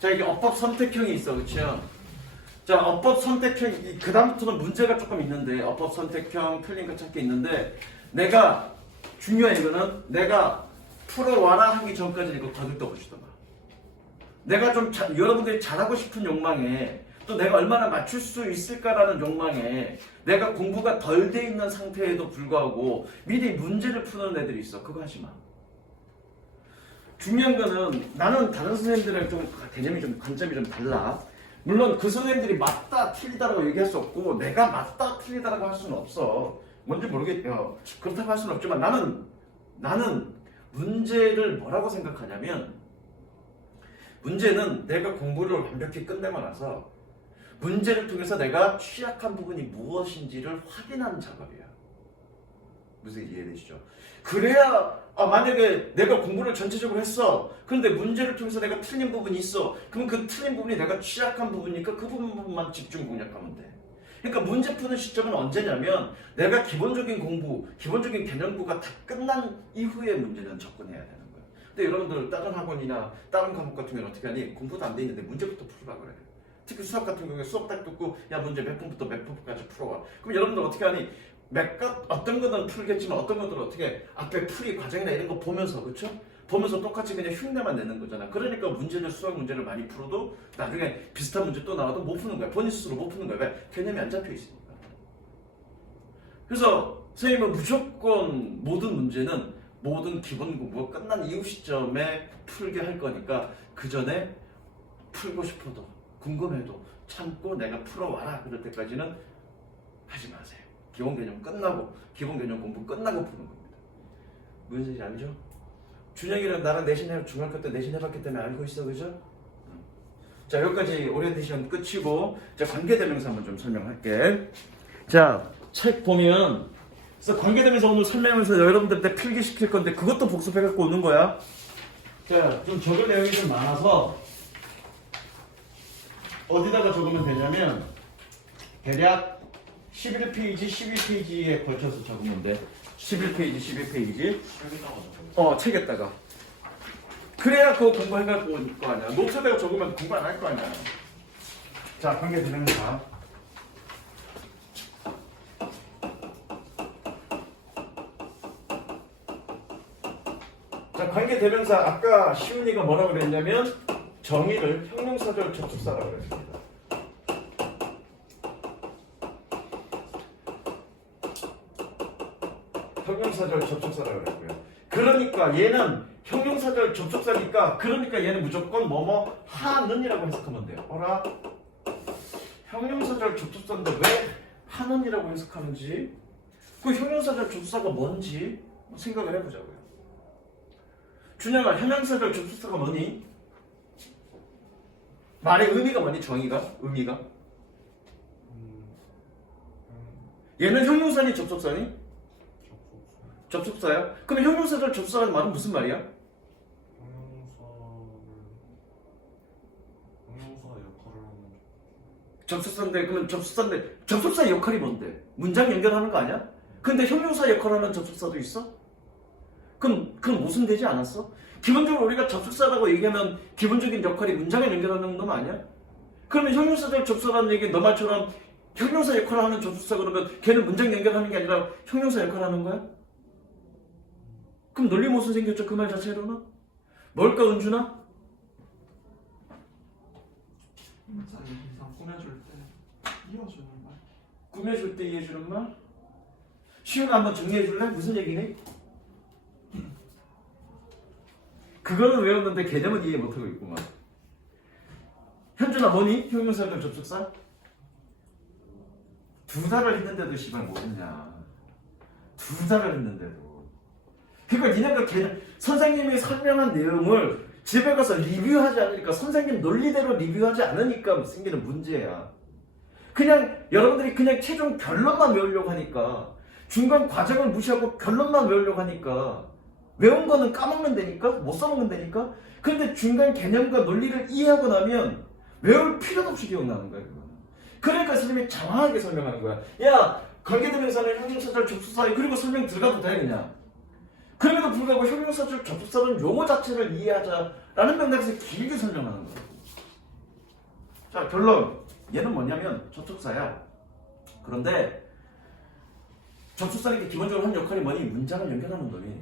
자 이게 어법 선택형이 있어. 그쵸? 자 어법 선택형 그 다음부터는 문제가 조금 있는데 어법 선택형 틀린 거 찾기 있는데 내가 중요해. 이거는 내가 풀어와라 하기 전까지 이거 거들떠보시더라. 내가 좀 여러분들이 잘하고 싶은 욕망에 또 내가 얼마나 맞출 수 있을까라는 욕망에 내가 공부가 덜 돼 있는 상태에도 불구하고 미리 문제를 푸는 애들이 있어. 그거 하지 마. 중요한 거는 나는 다른 선생님들이랑 좀 개념이 좀 관점이 좀 달라. 물론 그 선생님들이 맞다 틀리다라고 얘기할 수 없고 내가 맞다 틀리다라고 할 수는 없어. 뭔지 모르겠요. 그렇다고 할 수는 없지만 나는 문제를 뭐라고 생각하냐면 문제는 내가 공부를 완벽히 끝내고 나서 문제를 통해서 내가 취약한 부분이 무엇인지를 확인하는 작업이야. 무슨 얘기 이해되시죠? 그래야 만약에 내가 공부를 전체적으로 했어. 그런데 문제를 통해서 내가 틀린 부분이 있어. 그럼 그 틀린 부분이 내가 취약한 부분이니까 그 부분만 집중 공략하면 돼. 그러니까 문제 푸는 시점은 언제냐면 내가 기본적인 공부, 기본적인 개념부가 다 끝난 이후에 문제는 접근해야 되는 거야. 근데 여러분들 다른 학원이나 다른 과목 같은 경우는 어떻게 하니? 공부도 안 돼 있는데 문제부터 풀으라 그래. 특히 수학 같은 경우에 수업 딱 듣고 야 문제 몇 번부터 몇 번까지 풀어와. 그럼 여러분들 어떻게 하니? 어떤 거는 풀겠지만 어떤 것들은 어떻게 앞에 풀이 과정이나 이런 거 보면서 그렇죠? 보면서 똑같이 그냥 흉내만 내는 거잖아. 그러니까 문제를 수학 문제를 많이 풀어도 나중에 비슷한 문제 또 나와도 못 푸는 거야. 본인 스스로 못 푸는 거야. 왜? 개념이 안 잡혀 있으니까. 그래서 선생님은 무조건 모든 문제는 모든 기본 공부가 끝난 이후 시점에 풀게 할 거니까 그 전에 풀고 싶어도 궁금해도 참고 내가 풀어와라 그럴 때까지는 하지 마세요. 기본 개념 끝나고 기본 개념 공부 끝나고 푸는 겁니다. 무슨 소리인지 알죠? 준혁이랑 나랑 내신해 중학교 때 내신해봤기 때문에 알고 있어, 그죠? 자 여기까지 오리엔테이션 끝이고 자 관계대명사 한번 좀 설명할게. 자 책 보면 그래서 관계대명사 오늘 설명하면서 여러분들한테 필기시킬 건데 그것도 복습해갖고 오는 거야. 자 좀 적을 내용이 좀 많아서 어디다가 적으면 되냐면 대략 11페이지, 12페이지에 걸쳐서 적으면 돼. 11페이지, 12페이지. 책에다가. 그래야 그거 공부해갖고 올 거 아니야. 노트에다가 적으면 공부 안 할 거 아니야. 자, 관계대명사. 자, 관계대명사 아까 시훈이가 뭐라고 그랬냐면 정의를 형용사절 접속사라고 그랬습니다. 형용사절 접속사라고 그랬고요. 그러니까 얘는 형용사절 접속사니까 그러니까 얘는 무조건 뭐뭐 하는이라고 해석하면 돼요. 어라? 형용사절 접속사인데 왜 하는이라고 해석하는지 그 형용사절 접속사가 뭔지 생각을 해보자고요. 준영아, 형용사절 접속사가 뭐니? 말의 의미가 뭐니? 정의가? 의미가? 얘는 형용사니 접속사니? 접속사야? 그럼 형용사절 접속사라는 말은 무슨 말이야? 형용사 역할을 하는 접속사인데 그러면 접속사의 역할이 뭔데? 문장 연결하는 거 아니야? 근데 형용사 역할을 하는 접속사도 있어? 그럼 무슨 되지 않았어? 기본적으로 우리가 접속사라고 얘기하면 기본적인 역할이 문장을 연결하는 놈 아니야? 그러면 형용사절 접속사라는 얘기 너 말처럼 형용사 역할을 하는 접속사 그러면 걔는 문장 연결하는 게 아니라 형용사 역할을 하는 거야? 그럼 논리 모순 생겼죠 그 말 자체로는? 뭘까 은준아? 이상 꾸며줄 때 이어주는 말. 꾸며줄 때 이해해주는 말? 시훈아 한번 정리해줄래? 무슨 얘기니? 그거는 외웠는데 개념은 이해 못하고 있구만. 현준아 뭐니? 형용사절 접속사? 2달을 했는데도 씨발 모르냐. 2달을 했는데도. 그러니까 니네가 선생님이 설명한 내용을 집에 가서 리뷰하지 않으니까 선생님 논리대로 리뷰하지 않으니까 생기는 문제야. 그냥 여러분들이 그냥 최종 결론만 외우려고 하니까 중간 과정을 무시하고 결론만 외우려고 하니까 외운 거는 까먹는 데니까 못 써먹는 데니까. 그런데 중간 개념과 논리를 이해하고 나면 외울 필요도 없이 기억나는 거야 그거는. 그러니까 선생님이 장황하게 설명하는 거야. 야 관계대명사는 형용사절 접속사에 그리고 설명 들어가도 돼 그냥. 그럼에도 불구하고 형용사절 접속사는 용어 자체를 이해하자라는 맥락에서 길게 설명하는 거야. 자 결론 얘는 뭐냐면 접속사야. 그런데 접속사니까 기본적으로 한 역할이 뭐니? 문장을 연결하는 놈이야.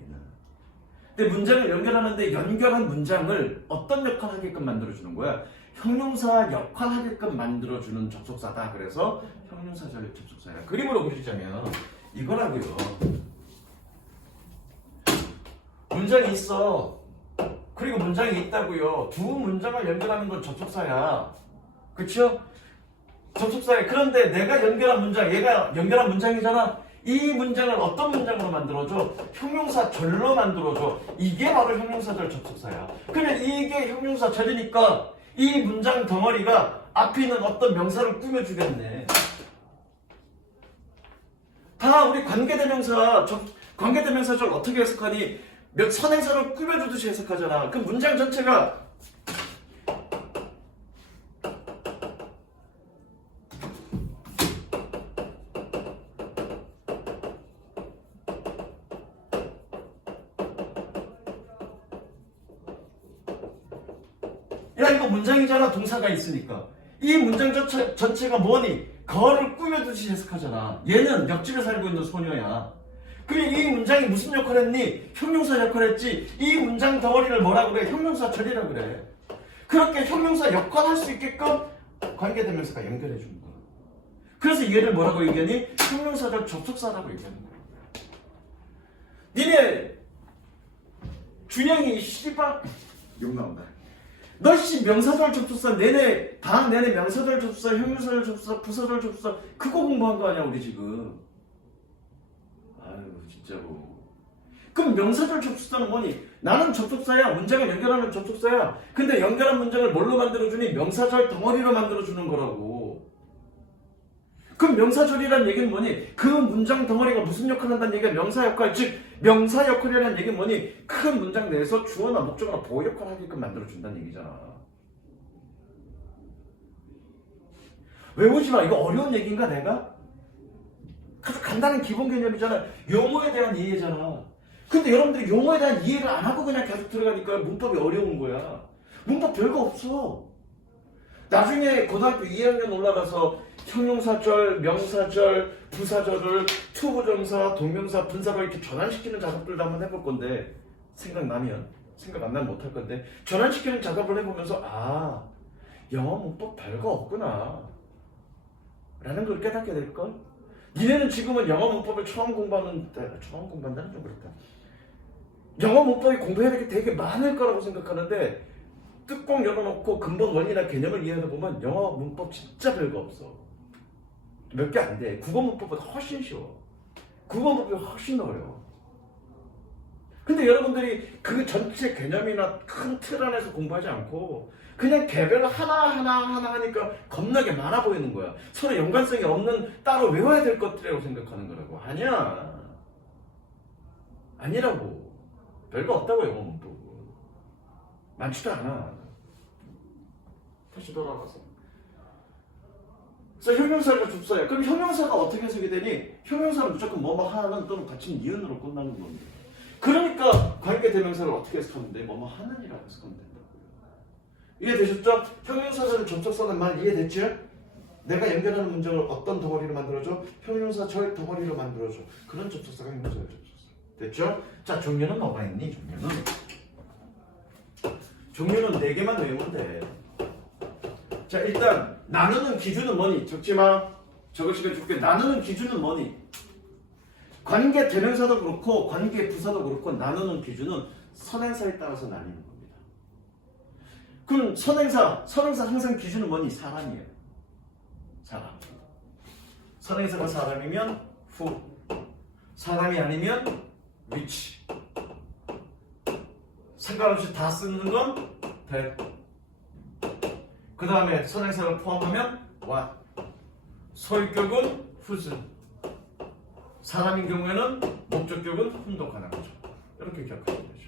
근데 문장을 연결하는데 연결한 문장을 어떤 역할 하게끔 만들어주는 거야? 형용사 역할 하게끔 만들어주는 접속사다. 그래서 형용사절 접속사야. 그림으로 그리자면 이거라고요. 문장이 있어. 그리고 문장이 있다고요. 두 문장을 연결하는 건 접속사야. 그쵸? 접속사야. 그런데 내가 연결한 문장, 얘가 연결한 문장이잖아. 이 문장을 어떤 문장으로 만들어줘? 형용사절로 만들어줘. 이게 바로 형용사절 접속사야. 그러면 이게 형용사절이니까 이 문장 덩어리가 앞에 있는 어떤 명사를 꾸며주겠네. 다 우리 관계대명사절 어떻게 해석하니? 몇 선행사를 꾸며주듯이 해석하잖아. 그 문장 전체가 야 이거 문장이잖아. 동사가 있으니까 이 문장 전체가 뭐니? 거를 꾸며두듯이 해석하잖아. 얘는 옆집에 살고 있는 소녀야. 그럼 이 문장이 무슨 역할을 했니? 형용사 역할을 했지. 이 문장 덩어리를 뭐라 그래? 형용사절이라 그래. 그렇게 형용사 역할을 할 수 있게끔 관계대명사가 연결해 주는 거야. 그래서 얘를 뭐라고 얘기하니? 형용사절 접속사라고 얘기하는 거야. 니네 준영이 씨발 욕 나온다. 너씨 명사절 접속사 내내 반 내내 명사절 접속사, 형용사절 접속사, 부사절 접속사 그거 공부한 거 아니야 우리 지금. 아유 진짜로. 그럼 명사절 접속사는 뭐니? 나는 접속사야. 문장을 연결하는 접속사야. 근데 연결한 문장을 뭘로 만들어주니? 명사절 덩어리로 만들어주는 거라고. 그럼 명사절이라는 얘기는 뭐니? 그 문장 덩어리가 무슨 역할을 한다는 얘기가 명사 역할, 즉 명사 역할이라는 얘기는 뭐니? 큰 문장 내에서 주어나 목적어나 보호 역할을 하게끔 만들어준다는 얘기잖아. 외우지 마. 이거 어려운 얘기인가 내가? 아주 간단한 기본 개념이잖아. 용어에 대한 이해잖아. 근데 여러분들이 용어에 대한 이해를 안 하고 그냥 계속 들어가니까 문법이 어려운 거야. 문법 별거 없어. 나중에 고등학교 2학년 올라가서 형용사절, 명사절, 부사절을 투부정사, 동명사, 분사로 이렇게 전환시키는 작업들도 한번 해볼 건데 생각나면, 생각 안 나면 못할 건데 전환시키는 작업을 해보면서 아, 영어 문법 별거 없구나 라는 걸 깨닫게 될걸? 니네는 지금은 영어 문법을 처음 공부한다는 좀 그렇다. 영어 문법이 공부해야 될 게 되게 많을 거라고 생각하는데 뚜껑 열어놓고 근본 원리나 개념을 이해하다 보면 영어 문법 진짜 별거 없어. 몇 개 안 돼. 국어 문법보다 훨씬 쉬워. 국어 문법이 훨씬 어려워. 근데 여러분들이 그 전체 개념이나 큰 틀 안에서 공부하지 않고 그냥 개별로 하나 하니까 겁나게 많아 보이는 거야. 서로 연관성이 없는 따로 외워야 될 것들이라고 생각하는 거라고. 아니야. 아니라고. 별거 없다고 영어 문법은. 많지도 않아. 다시 돌아가서. 그래서 형용사가 줍사야. 그럼 형용사가 어떻게 해석이 되니? 형용사는 무조건 뭐뭐 하는 또는 같은 이윤으로 끝나는 겁니다. 그러니까 관계대명사를 어떻게 해석하면 돼? 뭐뭐 하는이라고 해석하면 된다고요. 이해되셨죠? 형용사절 접속사는 말 이해됐죠? 내가 연결하는 문장을 어떤 덩어리로 만들어줘? 형용사절 덩어리로 만들어줘. 그런 접속사가 형용사절 접속사. 됐죠? 자, 종류는 뭐가 있니? 종류는 4개만 외우면 돼. 자, 일단 나누는 기준은 뭐니? 적지마. 적을 시간 줄게. 나누는 기준은 뭐니? 관계 대명사도 그렇고 관계 부사도 그렇고 나누는 기준은 선행사에 따라서 나뉘는 겁니다. 그럼 선행사 항상 기준은 뭐니? 사람이에요. 사람. 선행사가 사람이면 who, 사람이 아니면 which. 상관없이 다 쓰는 건 that. 그 다음에 선행사를 포함하면 what. 소유격은 whose. 사람인 경우에는 목적격은 whom도 가능하죠. 이렇게 기억하시면 되죠.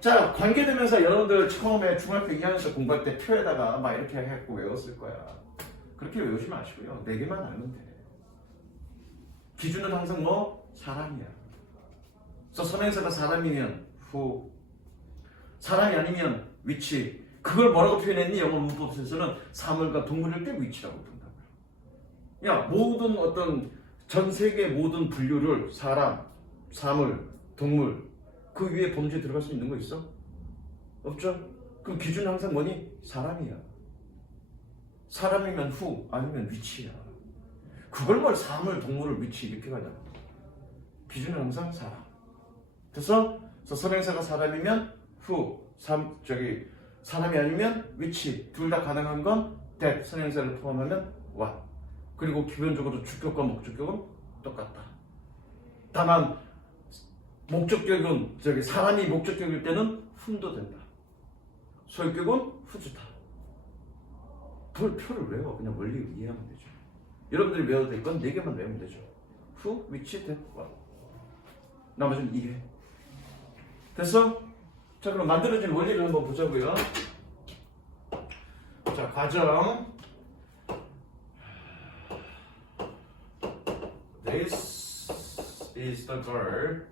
자, 관계대명사 여러분들 처음에 중학교 2학년 때 공부할 때 표에다가 막 이렇게 해갖고 외웠을 거야. 그렇게 외우지 마시고요. 4개만 알면 돼. 기준은 항상 뭐? 사람이야. 그래서 선행사가 사람이면 who, 사람이 아니면 which. 그걸 뭐라고 표현했니? 영어 문법에서는 사물과 동물일 때 which라고 부른다고요. 야, 모든 어떤 전 세계 모든 분류를 사람, 사물, 동물 그 위에 범주에 들어갈 수 있는 거 있어? 없죠? 그럼 기준은 항상 뭐니? 사람이야. 사람이면 who 아니면 which야. 그걸 뭘 사물, 동물을 which 이렇게 가잖아. 기준은 항상 사람. 됐어? 그래서 선행사가 사람이면 who, 사람이 아니면 which 둘 다 가능한 건 that 선행사를 포함하면 what. 그리고 기본적으로 주격과 목적격은 똑같다. 다만 목적격은 사람이 목적격일 때는 whom도 된다. 소유격은 whose다. 표를 외워. 그냥 원리 이해하면 되죠. 여러분들이 외워도 될 건 4개만 외우면 되죠. who, which, that, what. 나머지는 이해. 됐어? 자, 그럼 만들어진 원리를 한번 보자고요. 자, 과정. This is the girl.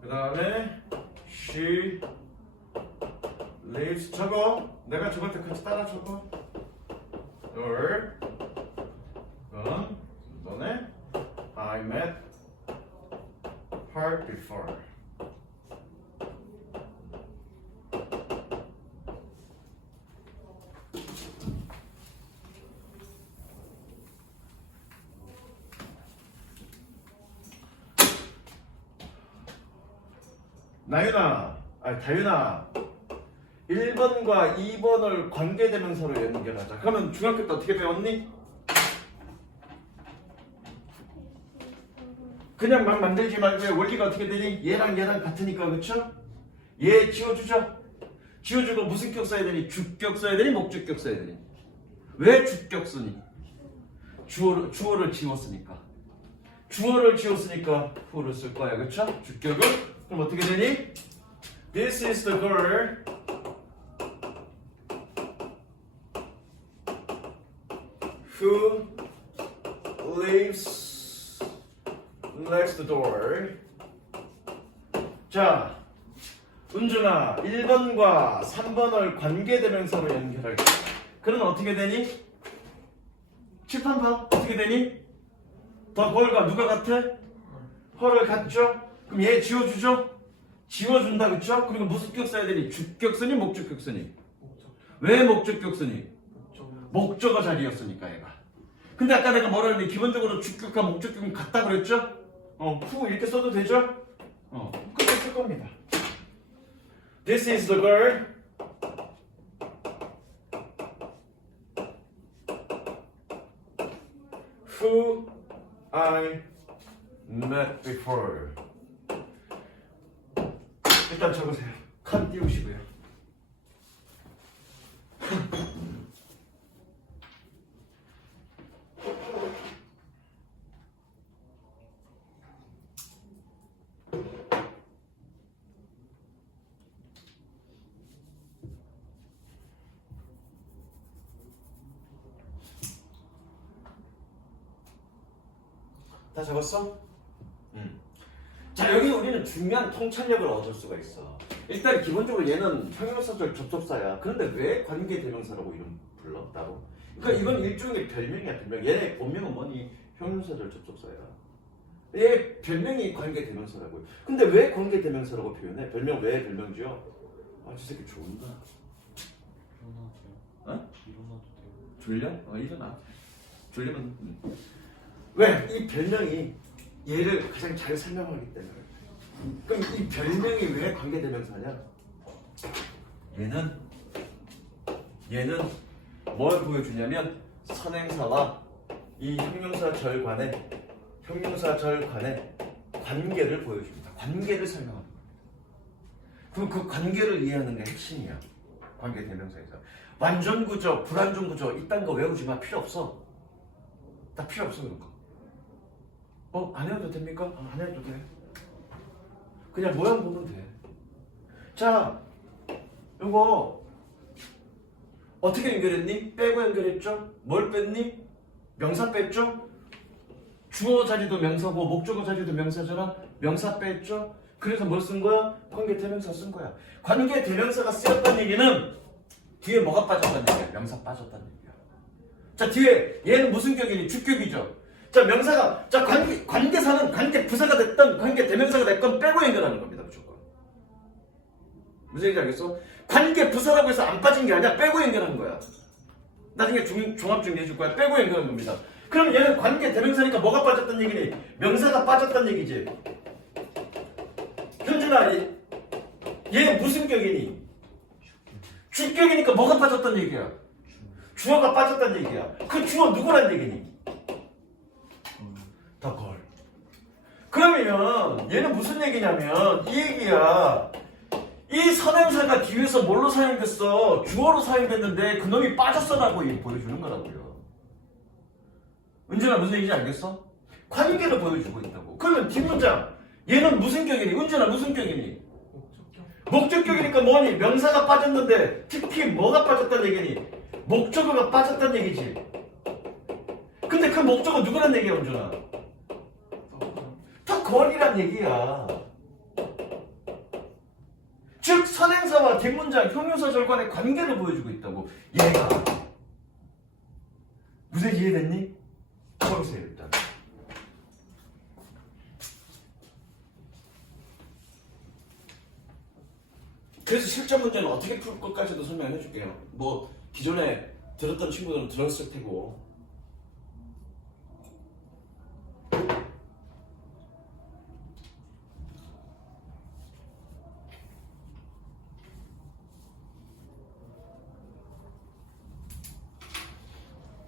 그 다음에 she lives. 적어. 내가 적을 때 같이 따라 적어. girl. 그럼 너네 I met her before. 다윤아 1번과 2번을 관계대명사로 연결하자. 그러면 중학교 때 어떻게 배웠니? 그냥 막 만들지 말고 원리가 어떻게 되니? 얘랑 같으니까. 그쵸? 얘 지워주죠? 지워주고 무슨 격 써야 되니? 주격 써야 되니? 목적격 써야 되니? 왜 주격 쓰니? 주어를 지웠으니까. 주어를 지웠으니까 who를 쓸 거야. 그쵸? 주격은? 그럼 어떻게 되니? This is the girl who lives next door. 자, 은준아 1번과 3번을 관계대명사로 연결할 거야. 그러면 어떻게 되니? 칠판 봐. 어떻게 되니? 더 뭘과 누가 같아? 헐을 같죠? 그럼 얘 지워주죠? 지워준다 그쵸? 그리고 무슨 격 써야 되니? 주격선이 목적격선이? 목적. 왜 목적격선이? 목적은 목적어 자리였으니까 얘가. 근데 아까 내가 뭐라 했는데 기본적으로 주격과 목적격은 같다 그랬죠? 후 이렇게 써도 되죠? 그렇게 쓸 겁니다. This is the girl who I met before. 일단 적으세요. 칸 띄우시고요. 다 적었어? 자, 여기 우리는 중요한 통찰력을 얻을 수가 있어. 일단 기본적으로 얘는 형용사절 접속사야. 그런데 왜 관계대명사라고 이름 불러? 따로? 그러니까 이건 일종의 별명이야, 별명. 얘네 본명은 뭐니? 형용사절 접속사야. 얘 별명이 관계대명사라고요. 근데 왜 관계대명사라고 표현해? 별명 왜 별명 지어? 아, 저 새끼 좋은다. 일어나도 돼요? 어? 일어나도 돼요? 졸려? 일어나. 졸리면 왜? 이 별명이 얘를 가장 잘 설명하기 때문에. 그럼 이 별명이 왜 관계대명사냐? 얘는 뭘 보여주냐면 선행사와 이 형용사절 간의 관계를 보여줍니다. 관계를 설명합니다. 그럼 그 관계를 이해하는 게 핵심이야. 관계대명사에서. 완전구조, 불완전구조 이딴 거 외우지 마. 필요 없어. 다 필요 없어 그런 거. 안 해도 됩니까? 안 해도 돼. 그냥 모양 보면 돼. 자, 이거 어떻게 연결했니? 빼고 연결했죠? 뭘 뺐니? 명사 뺐죠? 주어 자리도 명사고 목적어 자리도 명사잖아. 명사 뺐죠? 그래서 뭘 쓴 거야? 관계대명사 쓴 거야. 관계대명사가 쓰였다는 얘기는 뒤에 뭐가 빠졌다는 얘기야? 명사 빠졌다는 얘기야. 자, 뒤에 얘는 무슨 격이니? 주격이죠. 자, 명사가, 자, 관계사는 관계 부사가 됐던 관계 대명사가 됐건 빼고 연결하는 겁니다, 무조건. 무슨 얘기인지 알겠어? 관계 부사라고 해서 안 빠진 게 아니라 빼고 연결하는 거야. 나중에 종합 정리해줄 거야. 빼고 연결하는 겁니다. 그럼 얘는 관계 대명사니까 뭐가 빠졌단 얘기니? 명사가 빠졌단 얘기지. 현준아, 얘 무슨 격이니? 주격이니까 뭐가 빠졌단 얘기야? 주어가 빠졌단 얘기야. 그 주어 누구란 얘기니? 더 걸. 그러면 얘는 무슨 얘기냐면 이 얘기야. 이 선행사가 뒤에서 뭘로 사용됐어? 주어로 사용됐는데 그놈이 빠졌어라고 보여주는 거라고요. 은준아 무슨 얘기인지 알겠어? 관계를 보여주고 있다고. 그러면 뒷문장 얘는 무슨 격이니? 은준아 무슨 격이니? 목적격. 목적격이니까 뭐니? 명사가 빠졌는데 특히 뭐가 빠졌단 얘기니? 목적어가 빠졌단 얘기지. 근데 그 목적어 누구란 얘기야 은준아? 더 걸이란 얘기야. 즉 선행사와 뒷문장 형용사절 간의 관계를 보여주고 있다고. 얘가 무슨 이해됐니? 적으세요 일단. 그래서 실전 문제는 어떻게 풀 것까지도 설명해 줄게요. 뭐 기존에 들었던 친구들은 들었을 테고.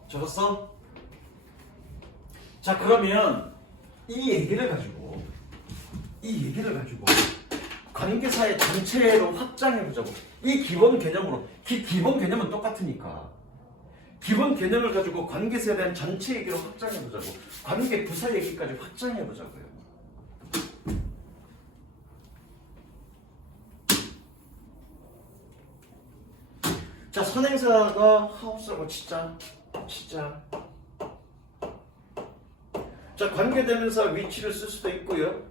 적었어? 자, 그러면 이 얘기를 가지고 관계사의 전체로 확장해보자고. 이 기본 개념으로, 기본 개념은 똑같으니까 기본 개념을 가지고 관계사에 대한 전체 얘기를 확장해보자고. 관계 부사 얘기까지 확장해보자고요. 자, 선행사가 하우스라고 치자. 자, 관계대명사 위치를 쓸 수도 있고요.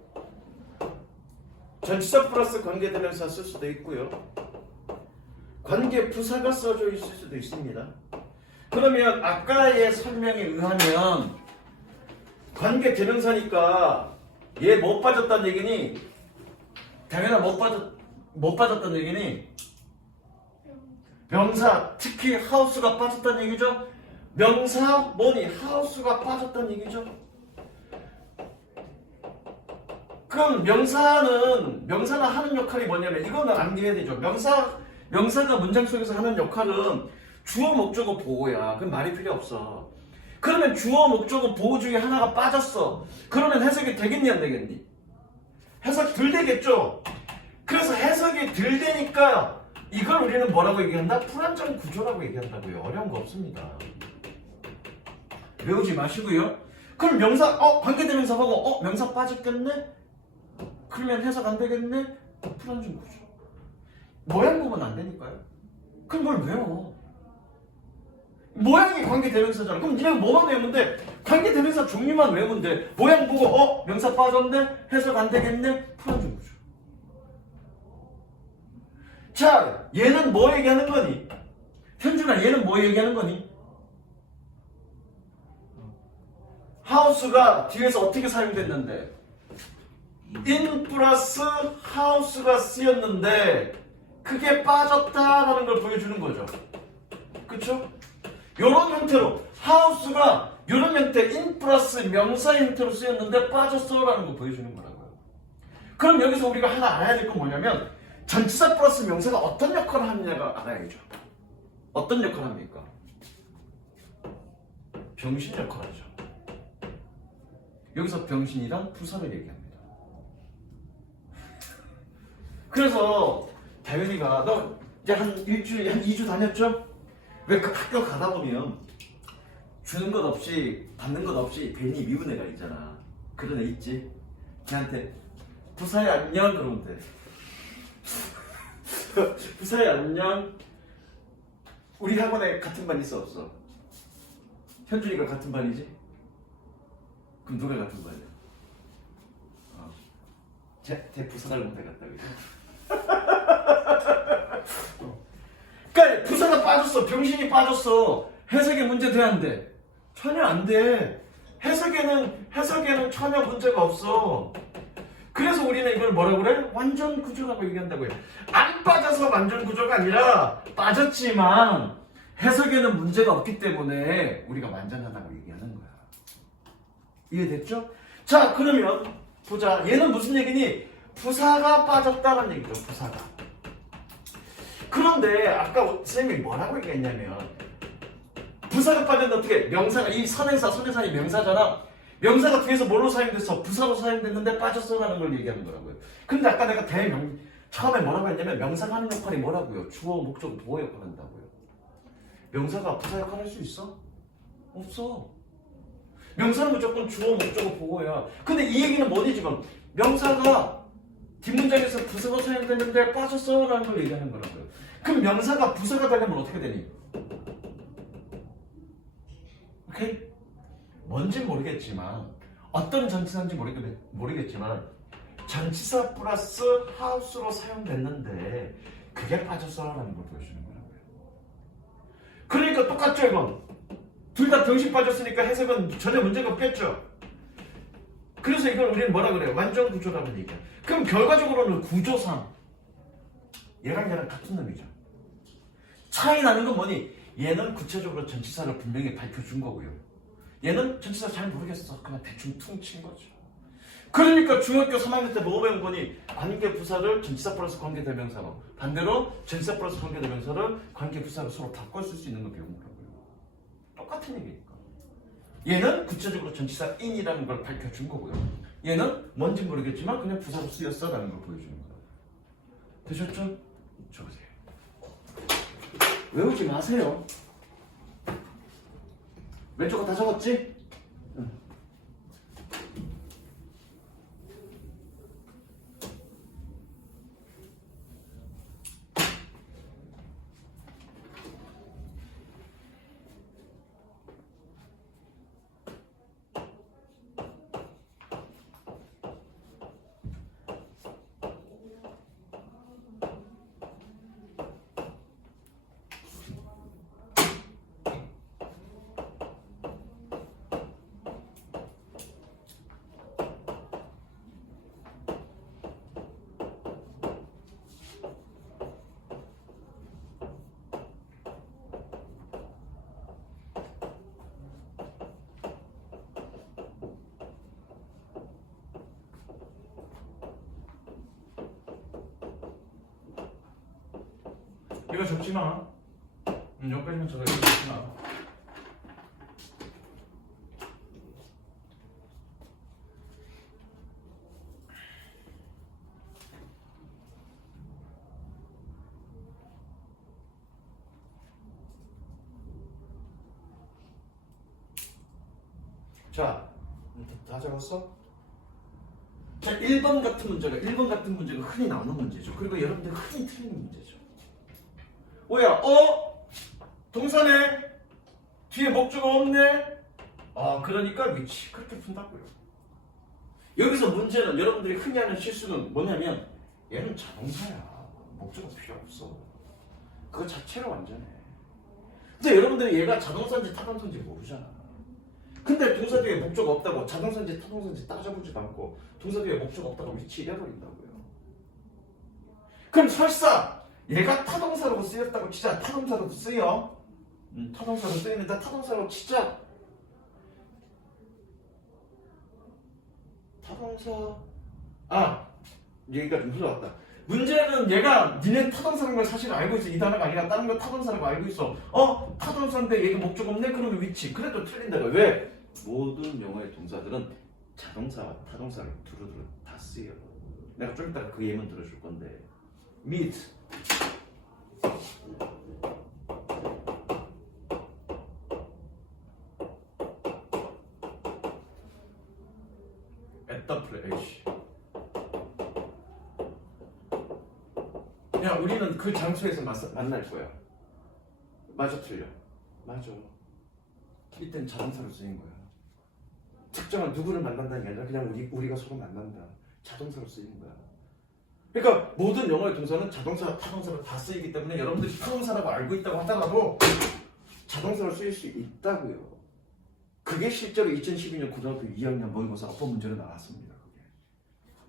전치사 플러스 관계대명사 쓸 수도 있고요. 관계 부사가 써져 있을 수도 있습니다. 그러면 아까의 설명에 의하면 관계대명사니까 얘 못 빠졌다는 얘기니? 당연히 못 빠졌다는 얘기니? 명사, 특히 하우스가 빠졌다는 얘기죠? 명사 뭐니? 하우스가 빠졌다는 얘기죠? 그럼 명사는 하는 역할이 뭐냐면 이거는 암기해야 되죠. 명사가 문장 속에서 하는 역할은 주어 목적어 보호야. 그럼 말이 필요 없어. 그러면 주어 목적어 보호 중에 하나가 빠졌어. 그러면 해석이 되겠니 안 되겠니? 해석이 덜 되겠죠. 그래서 해석이 덜 되니까 이걸 우리는 뭐라고 얘기한다? 불안정 구조라고 얘기한다고요. 어려운 거 없습니다. 외우지 마시고요. 그럼 명사 관계대명사 보고 명사 빠졌겠네? 그러면 해석 안 되겠네? 불안정 구조. 모양 보면 안 되니까요. 그럼 뭘 외워? 모양이 관계대명사잖아. 그럼 니네가 뭐만 외우면 돼? 관계대명사 종류만 외우면 돼. 모양 보고 명사 빠졌네? 해석 안 되겠네? 불안정 구조. 자, 얘는 뭐 얘기하는 거니? 현준아, 얘는 뭐 얘기하는 거니? 하우스가 뒤에서 어떻게 사용됐는데? in 플러스 하우스가 쓰였는데 그게 빠졌다라는 걸 보여주는 거죠. 그쵸? 요런 형태로 하우스가 요런 형태 in 플러스 명사 형태로 쓰였는데 빠졌어라는 걸 보여주는 거라고요. 그럼 여기서 우리가 하나 알아야 될 건 뭐냐면 전치사 플러스 명사가 어떤 역할을 하느냐가 알아야죠. 어떤 역할을 합니까? 병신 역할을 하죠. 여기서 병신이란 부사를 얘기합니다. 그래서 다현이가 너 이제 한 일주일, 한 2주 다녔죠? 왜 그 학교 가다 보면 주는 것 없이 받는 것 없이 괜히 미운 애가 있잖아. 그런 애 있지? 걔한테 부사야 안녕 그러면 돼. 부사야 안녕. 우리 학원에 같은 반 있어 없어? 현준이가 같은 반이지? 그럼 누가 같은 반이야? 쟤 부사 닮은 애 같다 그죠? 그러니까 부사가 빠졌어. 병신이 빠졌어. 해석에 문제 돼 안 돼? 전혀 안 돼. 해석에는 전혀 문제가 없어. 그래서 우리는 이걸 뭐라고 그래? 완전 구조라고 얘기한다고요. 안 빠져서 완전 구조가 아니라 빠졌지만 해석에는 문제가 없기 때문에 우리가 완전하다고 얘기하는 거야. 이해됐죠? 자, 그러면 보자. 얘는 무슨 얘기니? 부사가 빠졌다는 얘기죠. 부사가. 그런데 아까 선생님이 뭐라고 얘기했냐면 부사가 빠졌는데 어떻게? 명사가 이 선행사이 명사잖아. 명사가 뒤에서 뭘로 사용됐어? 부사로 사용됐는데 빠졌어라는 걸 얘기하는 거라고요. 근데 아까 내가 처음에 뭐라고 했냐면 명사가 하는 역할이 뭐라고요? 주어, 목적, 보호 역할을 한다고요. 명사가 부사 역할을 할 수 있어? 없어. 명사는 무조건 주어, 목적, 보호야. 근데 이 얘기는 뭐니 지금? 명사가 뒷문장에서 부사가 사용됐는데 빠졌어라는 걸 얘기하는 거라고요. 그럼 명사가 부사가 되려면 어떻게 되니? 오케이? 뭔진 모르겠지만 어떤 전치사인지 모르겠지만 전치사 플러스 하우스로 사용됐는데 그게 빠졌어라는 걸 보여주는 거라고요. 그러니까 똑같죠 이건. 둘 다 병신 빠졌으니까 해석은 전혀 문제가 없겠죠. 그래서 이걸 우리는 뭐라 그래요? 완전 구조라고 얘기해요. 그럼 결과적으로는 구조상 얘랑 같은 놈이죠. 차이 나는 건 뭐니? 얘는 구체적으로 전치사를 분명히 밝혀준 거고요. 얘는 전치사 잘 모르겠어. 그냥 대충 퉁친 거죠. 그러니까 중학교 3학년 때 뭐 배운 거니? 관계부사를 전치사 플러스 관계대명사로, 반대로 전치사 플러스 관계대명사를 관계부사로 서로 바꿔 쓸 수 있는 거 배운 거라고요. 똑같은 얘기니까. 얘는 구체적으로 전치사 in이라는 걸 밝혀준 거고요. 얘는 뭔지 모르겠지만 그냥 부사로 쓰였어라는 걸 보여주는 거예요. 되셨죠? 적으세요. 외우지 마세요. 왼쪽 거 다 적었지? 응. 이거 적지 마. 여기까지만 적어. 이거 적지 마. 자, 다 적었어? 자, 1번 같은 문제가 흔히 나오는 문제죠. 그리고 여러분들 흔히 틀리는 문제죠. 뭐야? 동사네? 뒤에 목적어 없네? 그러니까 위치. 그렇게 푼다고요. 여기서 문제는 여러분들이 흔히 하는 실수는 뭐냐면 얘는 자동사야. 목적어 필요 없어. 그거 자체로 완전해. 근데 여러분들이 얘가 자동사인지 타동사인지 모르잖아. 근데 동사 뒤에 목적 없다고 자동사인지 타동사인지 따져보지도 않고 동사 뒤에 목적 없다고 위치 잃어버린다고요. 그럼 설사 얘가 타동사로 쓰였다고 치자. 타동사로도 쓰여. 타동사로 쓰이는데 타동사로 치자. 타동사 얘기가 좀 흘러왔다. 문제는 얘가 니네 타동사라는 걸 사실 알고 있어. 이 단어가 아니라 다른 거 타동사라고 알고 있어. 타동사인데 얘가 목적 없네? 그러면 위치. 그래도 틀린다고. 왜? 모든 영어의 동사들은 자동사와 타동사를 두루두루 다 쓰여. 내가 좀 이따가 그 예문 들어줄 건데. meet at the place. 야, 우리는 그 장소에서 만날 거야. 맞아, 틀려? 맞아. 이때는 자동사로 쓰인 거야. 특정한 누구를 만난다는 게 아니라 그냥 우리가 서로 만난다. 자동사로 쓰이는 거야. 그러니까 모든 영어의 동사는 자동사, 타동사로 다 쓰이기 때문에 여러분들이 타동사라고 알고 있다고 하더라도 자동사로 쓰일 수 있다고요. 그게 실제로 2012년 고등학교 2학년 모의고사 어법 문제로 나왔습니다.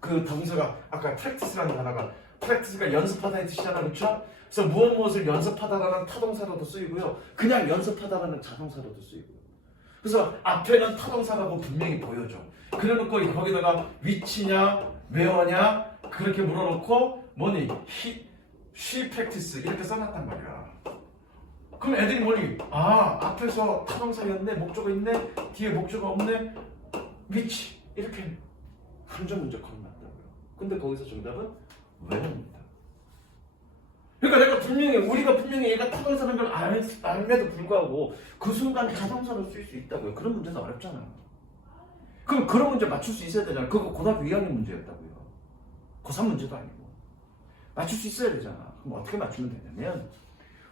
그 동사가 아까 practice라는 단어가 practice가 연습하다의 뜻이잖아, 그렇죠? 그래서 무엇을 연습하다라는 타동사로도 쓰이고요, 그냥 연습하다라는 자동사로도 쓰이고요. 그래서 앞에는 타동사라고 분명히 보여줘. 그래놓고 거기다가 위치냐, where냐 그렇게 물어놓고 뭐니, she practice 이렇게 써놨단 말이야. 그럼 애들이 뭐니? 앞에서 타동사였네, 목적어 있네, 뒤에 목적어 없네, 위치 이렇게 함정 문제 걸어놨다고요. 근데 거기서 정답은 where입니다. 그러니까 우리가 분명히 얘가 타동사라는 걸 알면도 불구하고 그 순간 자동사로 쓸 수 있다고요. 그런 문제는 어렵잖아. 그럼 그런 문제 맞출 수 있어야 되잖아. 그거 고등학교 2학년 문제였다고요. 고3 문제도 아니고. 맞출 수 있어야 되잖아. 그럼 어떻게 맞추면 되냐면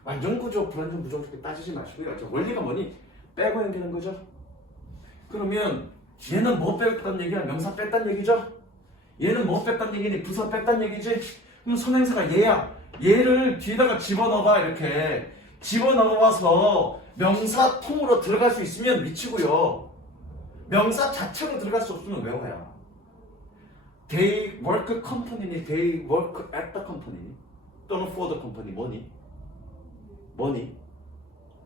완전 구조, 불완전 구조 그렇게 따지지 마시고요. 저 원리가 뭐니? 빼고 연결하는 거죠. 그러면 얘는 뭐 뺐단 얘기야? 명사 뺐단 얘기죠? 얘는 뭐 뺐단 얘기니? 부사 뺐단 얘기지? 그럼 선행사가 얘야. 얘를 뒤에다가 집어넣어봐. 이렇게 집어넣어봐서 명사 통으로 들어갈 수 있으면 미치고요. 명사 자체로 들어갈 수 없으면 외워야. They work company니 they work at the company 또는 for the company 뭐니?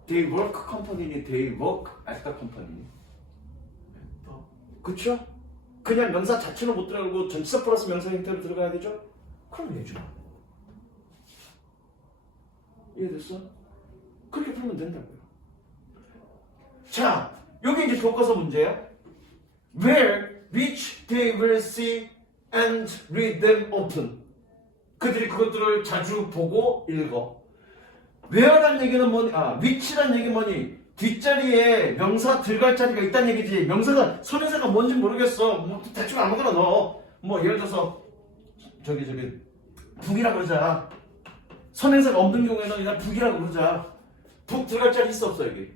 They work company니 they work at the company. 그쵸? 그냥 명사 자체로 못 들어가고 전치사 플러스 명사 형태로 들어가야 되죠? 그럼 얘죠. 이해됐어? 그렇게 풀면 된다고요. 자, 여기 이제 교과서 문제야. Where, which they will see and read them often. 그들이 그것들을 자주 보고 읽어. where란 얘기는 뭐니? which란 얘기 뭐니? 뒷자리에 명사 들어갈 자리가 있다는 얘기지. 명사가, 선행사가 뭔지 모르겠어. 뭐 대충 아무거나 넣어. 뭐 예를 들어서 저기 북이라 그러자. 선행사가 없는 경우에는 그냥 북이라고 그러자. 북 들어갈 자리 있어 없어 여기?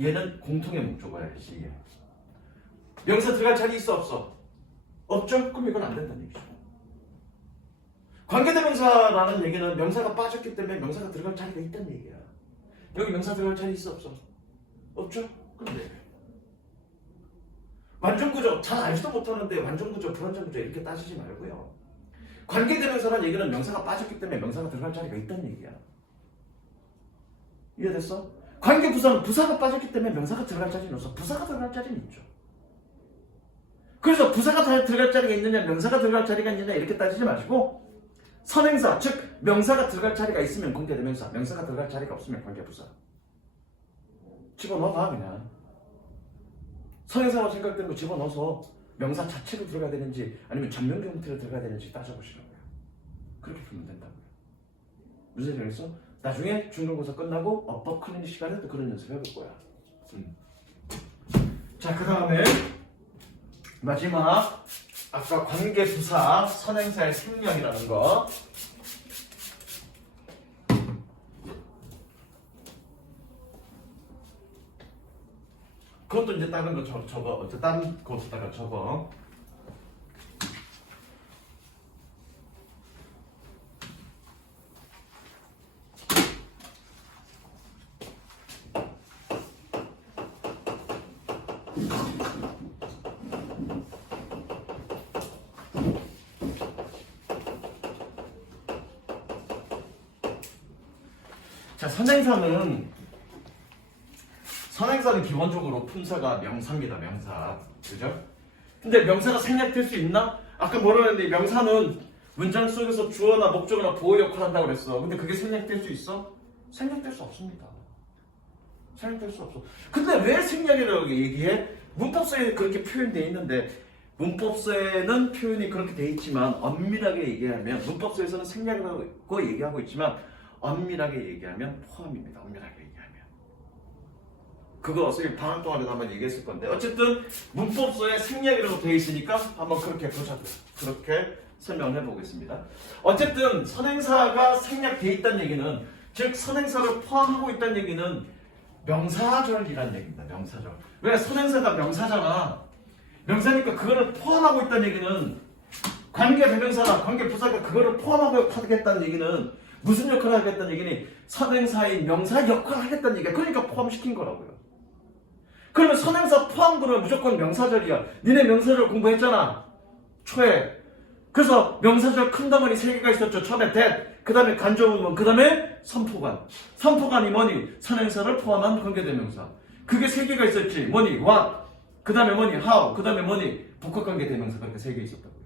얘는 공통의 목적어야. 이게. 명사 들어갈 자리 있어 없어? 없죠? 그럼 이건 안 된다는 얘기죠. 관계대명사라는 얘기는 명사가 빠졌기 때문에 명사가 들어갈 자리가 있다는 얘기야. 여기 명사 들어갈 자리 있어 없어? 없죠? 그럼 네. 완전구조 잘 알지도 못하는데 완전구조, 불완전구조 이렇게 따지지 말고요. 관계대명사라는 얘기는 명사가 빠졌기 때문에 명사가 들어갈 자리가 있다는 얘기야. 이해됐어? 관계부사는 부사가 빠졌기 때문에 명사가 들어갈 자리는 없어. 부사가 들어갈 자리는 있죠. 그래서 부사가 들어갈 자리가 있느냐 명사가 들어갈 자리가 있느냐 이렇게 따지지 마시고 선행사, 즉 명사가 들어갈 자리가 있으면 관계대명사, 명사가 들어갈 자리가 없으면 관계부사. 집어넣어봐 그냥. 선행사로 생각되는 거 집어넣어서 명사 자체로 들어가야 되는지 아니면 전면기 형태로 들어가야 되는지 따져보시라고요. 그렇게 풀면 된다고요. 무슨 생각했어? 나중에 중간고사 끝나고 어법 클리닉 시간에 또 그런 연습 해볼 거야. 자, 그 다음에 마지막 아까 관계부사 선행사의 생략이라는 거. 그것도 이제 다른 거 적어. 다른 곳에다가 적어. 자, 선행사는 기본적으로 품사가 명사입니다. 명사. 그죠? 근데 명사가 생략될 수 있나? 아까 뭐라 했는데 명사는 문장 속에서 주어나 목적어나 보호 역할을 한다고 그랬어. 근데 그게 생략될 수 있어? 생략될 수 없습니다. 생략될 수 없어. 근데 왜 생략이라고 얘기해? 문법서에 그렇게 표현되어 있는데 문법서에는 표현이 그렇게 돼 있지만 엄밀하게 얘기하면 문법서에서는 생략이라고 얘기하고 있지만 엄밀하게 얘기하면 포함입니다. 엄밀하게 얘기하면. 그거 어차피 방학 동안에도 한번 얘기했을 건데 어쨌든 문법서에 생략이라고 되어 있으니까 한번 그렇게 보자고요. 그렇게 설명을 해보겠습니다. 어쨌든 선행사가 생략되어 있다는 얘기는 즉 선행사를 포함하고 있다는 얘기는 명사절이라는 얘기입니다. 명사절. 왜? 선행사가 명사잖아. 명사니까 그거를 포함하고 있다는 얘기는 관계대명사나 관계부사가 그거를 포함하고 하겠다는 얘기는 무슨 역할을 하겠다는 얘기니? 선행사인 명사 역할을 하겠다는 얘기야. 그러니까 포함시킨 거라고요. 그러면 선행사 포함 그러면 무조건 명사절이야. 니네 명사절 공부했잖아. 초에. 그래서 명사절 큰 덩어리 3개가 있었죠. 처음에 that, 그 다음에 간접문문, 그 다음에 선포관. 선포관이 뭐니? 선행사를 포함한 관계대명사. 그게 3개가 있었지. 뭐니? what, 그 다음에 뭐니? how, 그 다음에 뭐니? 복합관계대명사. 그렇게 3개 있었다고요.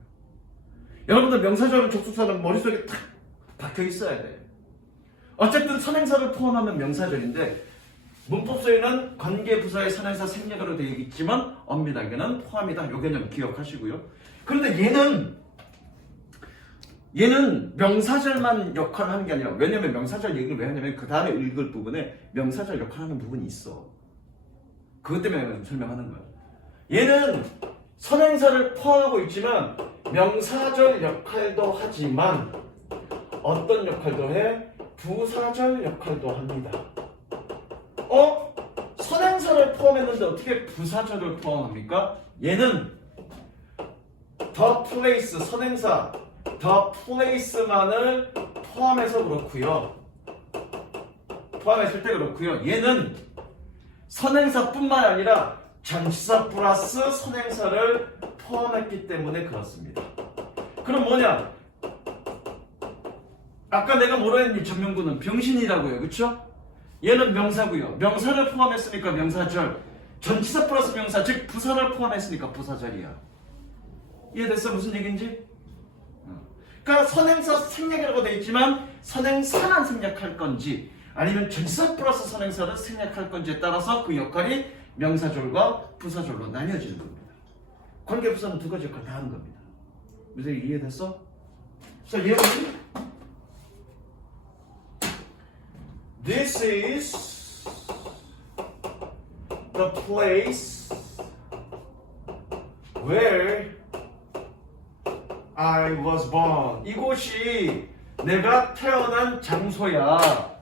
여러분들 명사절은 족수사는 머릿속에 탁 박혀 있어야 돼. 어쨌든 선행사를 포함하면 명사절인데 문법서에는 관계부사의 선행사 생략으로 되어 있지만 엄밀하게는 포함이다. 요 개념 기억하시고요. 그런데 얘는 명사절만 역할을 하는 게 아니라 왜냐면 명사절 얘기를 왜 하냐면 그 다음에 읽을 부분에 명사절 역할을 하는 부분이 있어. 그것 때문에 설명하는 거야. 얘는 선행사를 포함하고 있지만 명사절 역할도 하지만 어떤 역할도 해? 부사절 역할도 합니다. 선행사를 포함했는데 어떻게 부사절을 포함합니까? 얘는 the place, 선행사 the place만을 포함해서 그렇고요. 포함했을 때 그렇고요. 얘는 선행사뿐만 아니라 전치사 플러스 선행사를 포함했기 때문에 그렇습니다. 그럼 뭐냐? 아까 내가 뭐라 했니? 전명구는 병신이라고요. 그쵸? 얘는 명사고요. 명사를 포함했으니까 명사절. 전치사 플러스 명사, 즉 부사를 포함했으니까 부사절이야. 이해됐어? 무슨 얘기인지? 그러니까 선행사 생략이라고 되어 있지만 선행사만 생략할 건지 아니면 전치사 플러스 선행사를 생략할 건지에 따라서 그 역할이 명사절과 부사절로 나뉘어지는 겁니다. 관계부사는 두 가지 역할 다 하는 겁니다. 무슨 얘기 이해됐어? 자, 얘는 This is the place where I was born. 이곳이 내가 태어난 장소야.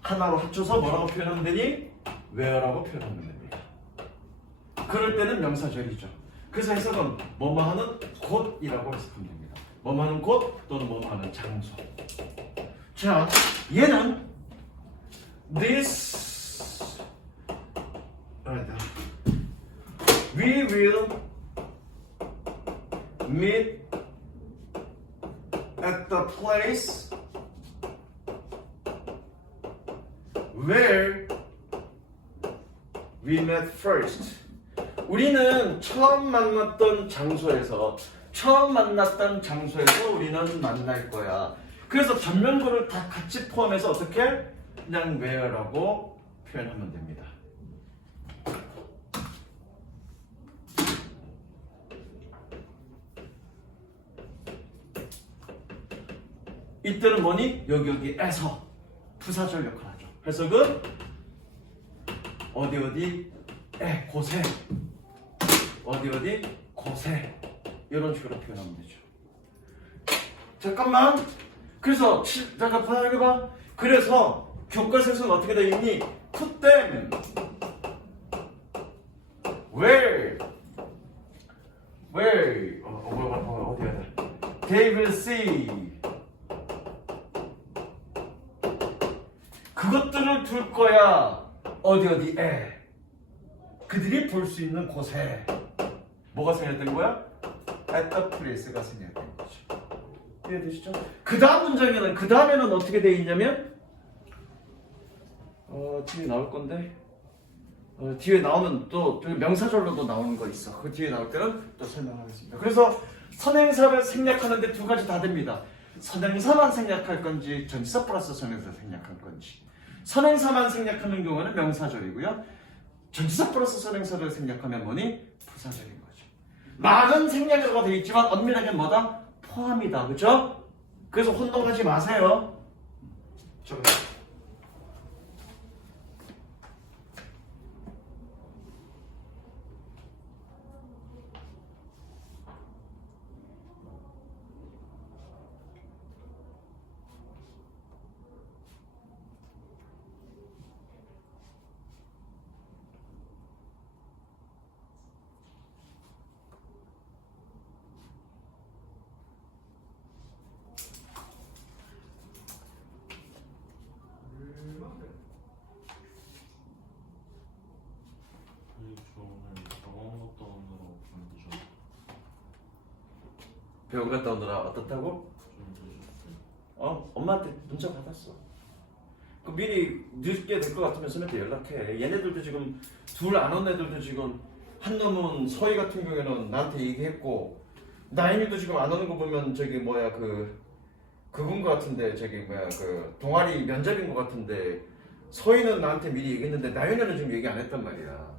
하나로 합쳐서 뭐라고 표현하면 되니? where라고 표현하면 됩니다. 그럴 때는 명사절이죠. 그래서 해석은 뭐뭐 하는 곳이라고 해석하면 됩니다. 뭐뭐 하는 곳 또는 뭐뭐 하는 장소. 자, 얘는 This we will meet at the place where we met first. 우리는 처음 만났던 장소에서 처음 만났던 장소에서 우리는 만날 거야. 그래서 전면구를 다 같이 포함해서 어떻게? 그냥 where라고 표현하면 됩니다. 이때는 뭐니? 여기에서 부사절 역할을 하죠. 해석은 어디 곳에 어디 곳에 이런 식으로 표현하면 되죠. 잠깐만. 그래서 잠깐 봐봐. 그래서 교과서에서는 어떻게 되어 있니? Put them where 어디야 돼? They will see. 그것들을 둘 거야. 어디에? 그들이 볼 수 있는 곳에. 뭐가 생략된 거야? At the place가 생략된 거죠. 이해되시죠? 그 다음 문장에는 그 다음에는 어떻게 되어 있냐면 뒤에 나올 건데 뒤에 나오면 또 명사절로도 나오는 거 있어. 그 뒤에 나올 때는 또 설명하겠습니다. 그래서 선행사를 생략하는데 두 가지 다 됩니다. 선행사만 생략할 건지 전치사 플러스 선행사 생략할 건지. 선행사만 생략하는 경우는 명사절이고요. 전치사 플러스 선행사를 생략하면 뭐니? 부사절인 거죠. 말은 생략어가 되어 있지만 엄밀하게 뭐다? 포함이다. 그죠? 그래서 혼동하지 마세요. 배우 갔다 오느라 어떻다고? 엄마한테 문자 받았어. 그 미리 늦게 될 것 같으면 선생님한테 연락해. 얘네들도 지금 둘 안 온 애들도 지금 한 놈은 서희 같은 경우에는 나한테 얘기했고 나인이도 지금 안 오는 거 보면 저기 그건 거 같은데 그 동아리 면접인 거 같은데 서희는 나한테 미리 얘기했는데 나인이는 지금 얘기 안 했단 말이야.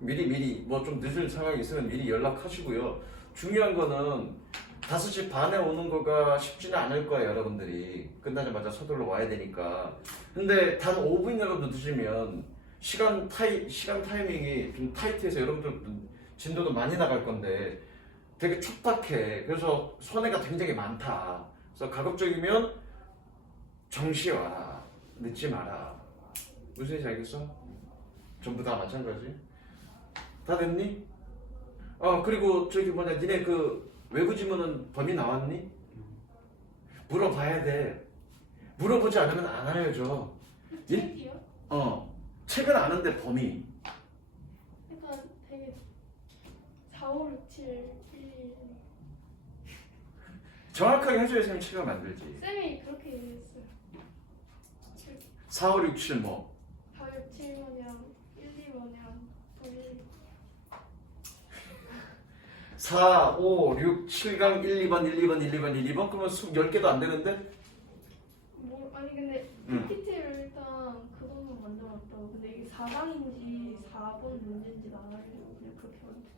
미리 뭐 좀 늦을 상황이 있으면 미리 연락하시고요. 중요한 거는 5시 반에 오는 거가 쉽지는 않을 거예요. 여러분들이 끝나자마자 서둘러 와야 되니까. 근데 단 5분이라도 늦으면 시간 타이밍이 좀 타이트해서 여러분들 진도도 많이 나갈 건데 되게 촉박해. 그래서 손해가 굉장히 많다. 그래서 가급적이면 정시에 와라. 늦지 마라. 무슨 얘기인지 알겠어? 전부 다 마찬가지. 다 됐니? 그리고 니네 그 외부 지문은 범위 나왔니? 물어봐야 돼. 물어보지 않으면 안 알려줘. 책이요? 책은 아는데 범위. 약간 되게 4, 5, 6, 7, 1, 1. 정확하게 해줘야 쌤이 책을 만들지. 쌤이 그렇게 얘기했어요. 4, 5, 6, 7 뭐? 4, 6, 7 뭐냐, 1, 2 뭐냐, 1. 4, 5, 6, 7강 1, 2번, 1, 2번, 1, 2번, 1, 2번? 그러면 10개도 안 되는데? 아니 근데 PPT를 일단 그것만 만들었다고. 근데 이게 4강인지 4번 문제인지 나가지고 그냥 그렇게 만들죠.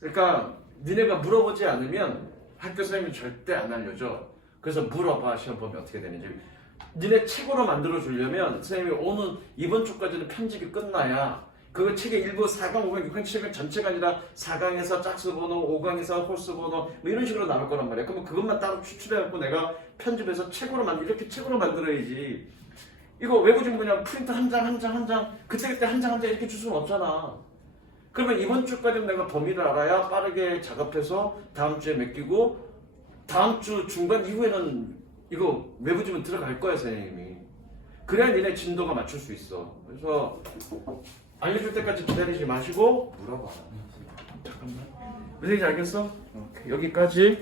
그러니까 니네가 물어보지 않으면 학교 선생님이 절대 안 알려줘. 그래서 물어봐. 시험 보면 어떻게 되는지. 니네 책으로 만들어 주려면 선생님이 이번 주까지는 편집이 끝나야 그 책의 일부 4강, 5강, 6강, 7강 전체가 아니라 4강에서 짝수 번호, 5강에서 홀수 번호 뭐 이런 식으로 나올 거란 말이야. 그러면 그것만 따로 추출해갖고 내가 편집해서 이렇게 책으로 만들어야지. 이거 외부 지문 그냥 프린트 한 장 그때 한 장 이렇게 줄 수는 없잖아. 그러면 이번 주까지 내가 범위를 알아야 빠르게 작업해서 다음 주에 맡기고 다음 주 중반 이후에는 이거 외부 지문 들어갈 거야 선생님이. 그래야 니네 진도가 맞출 수 있어. 그래서 알려줄 때까지 기다리지 마시고 물어봐. 잠깐만. 무슨 얘기인지 알겠어? 오케이. 여기까지.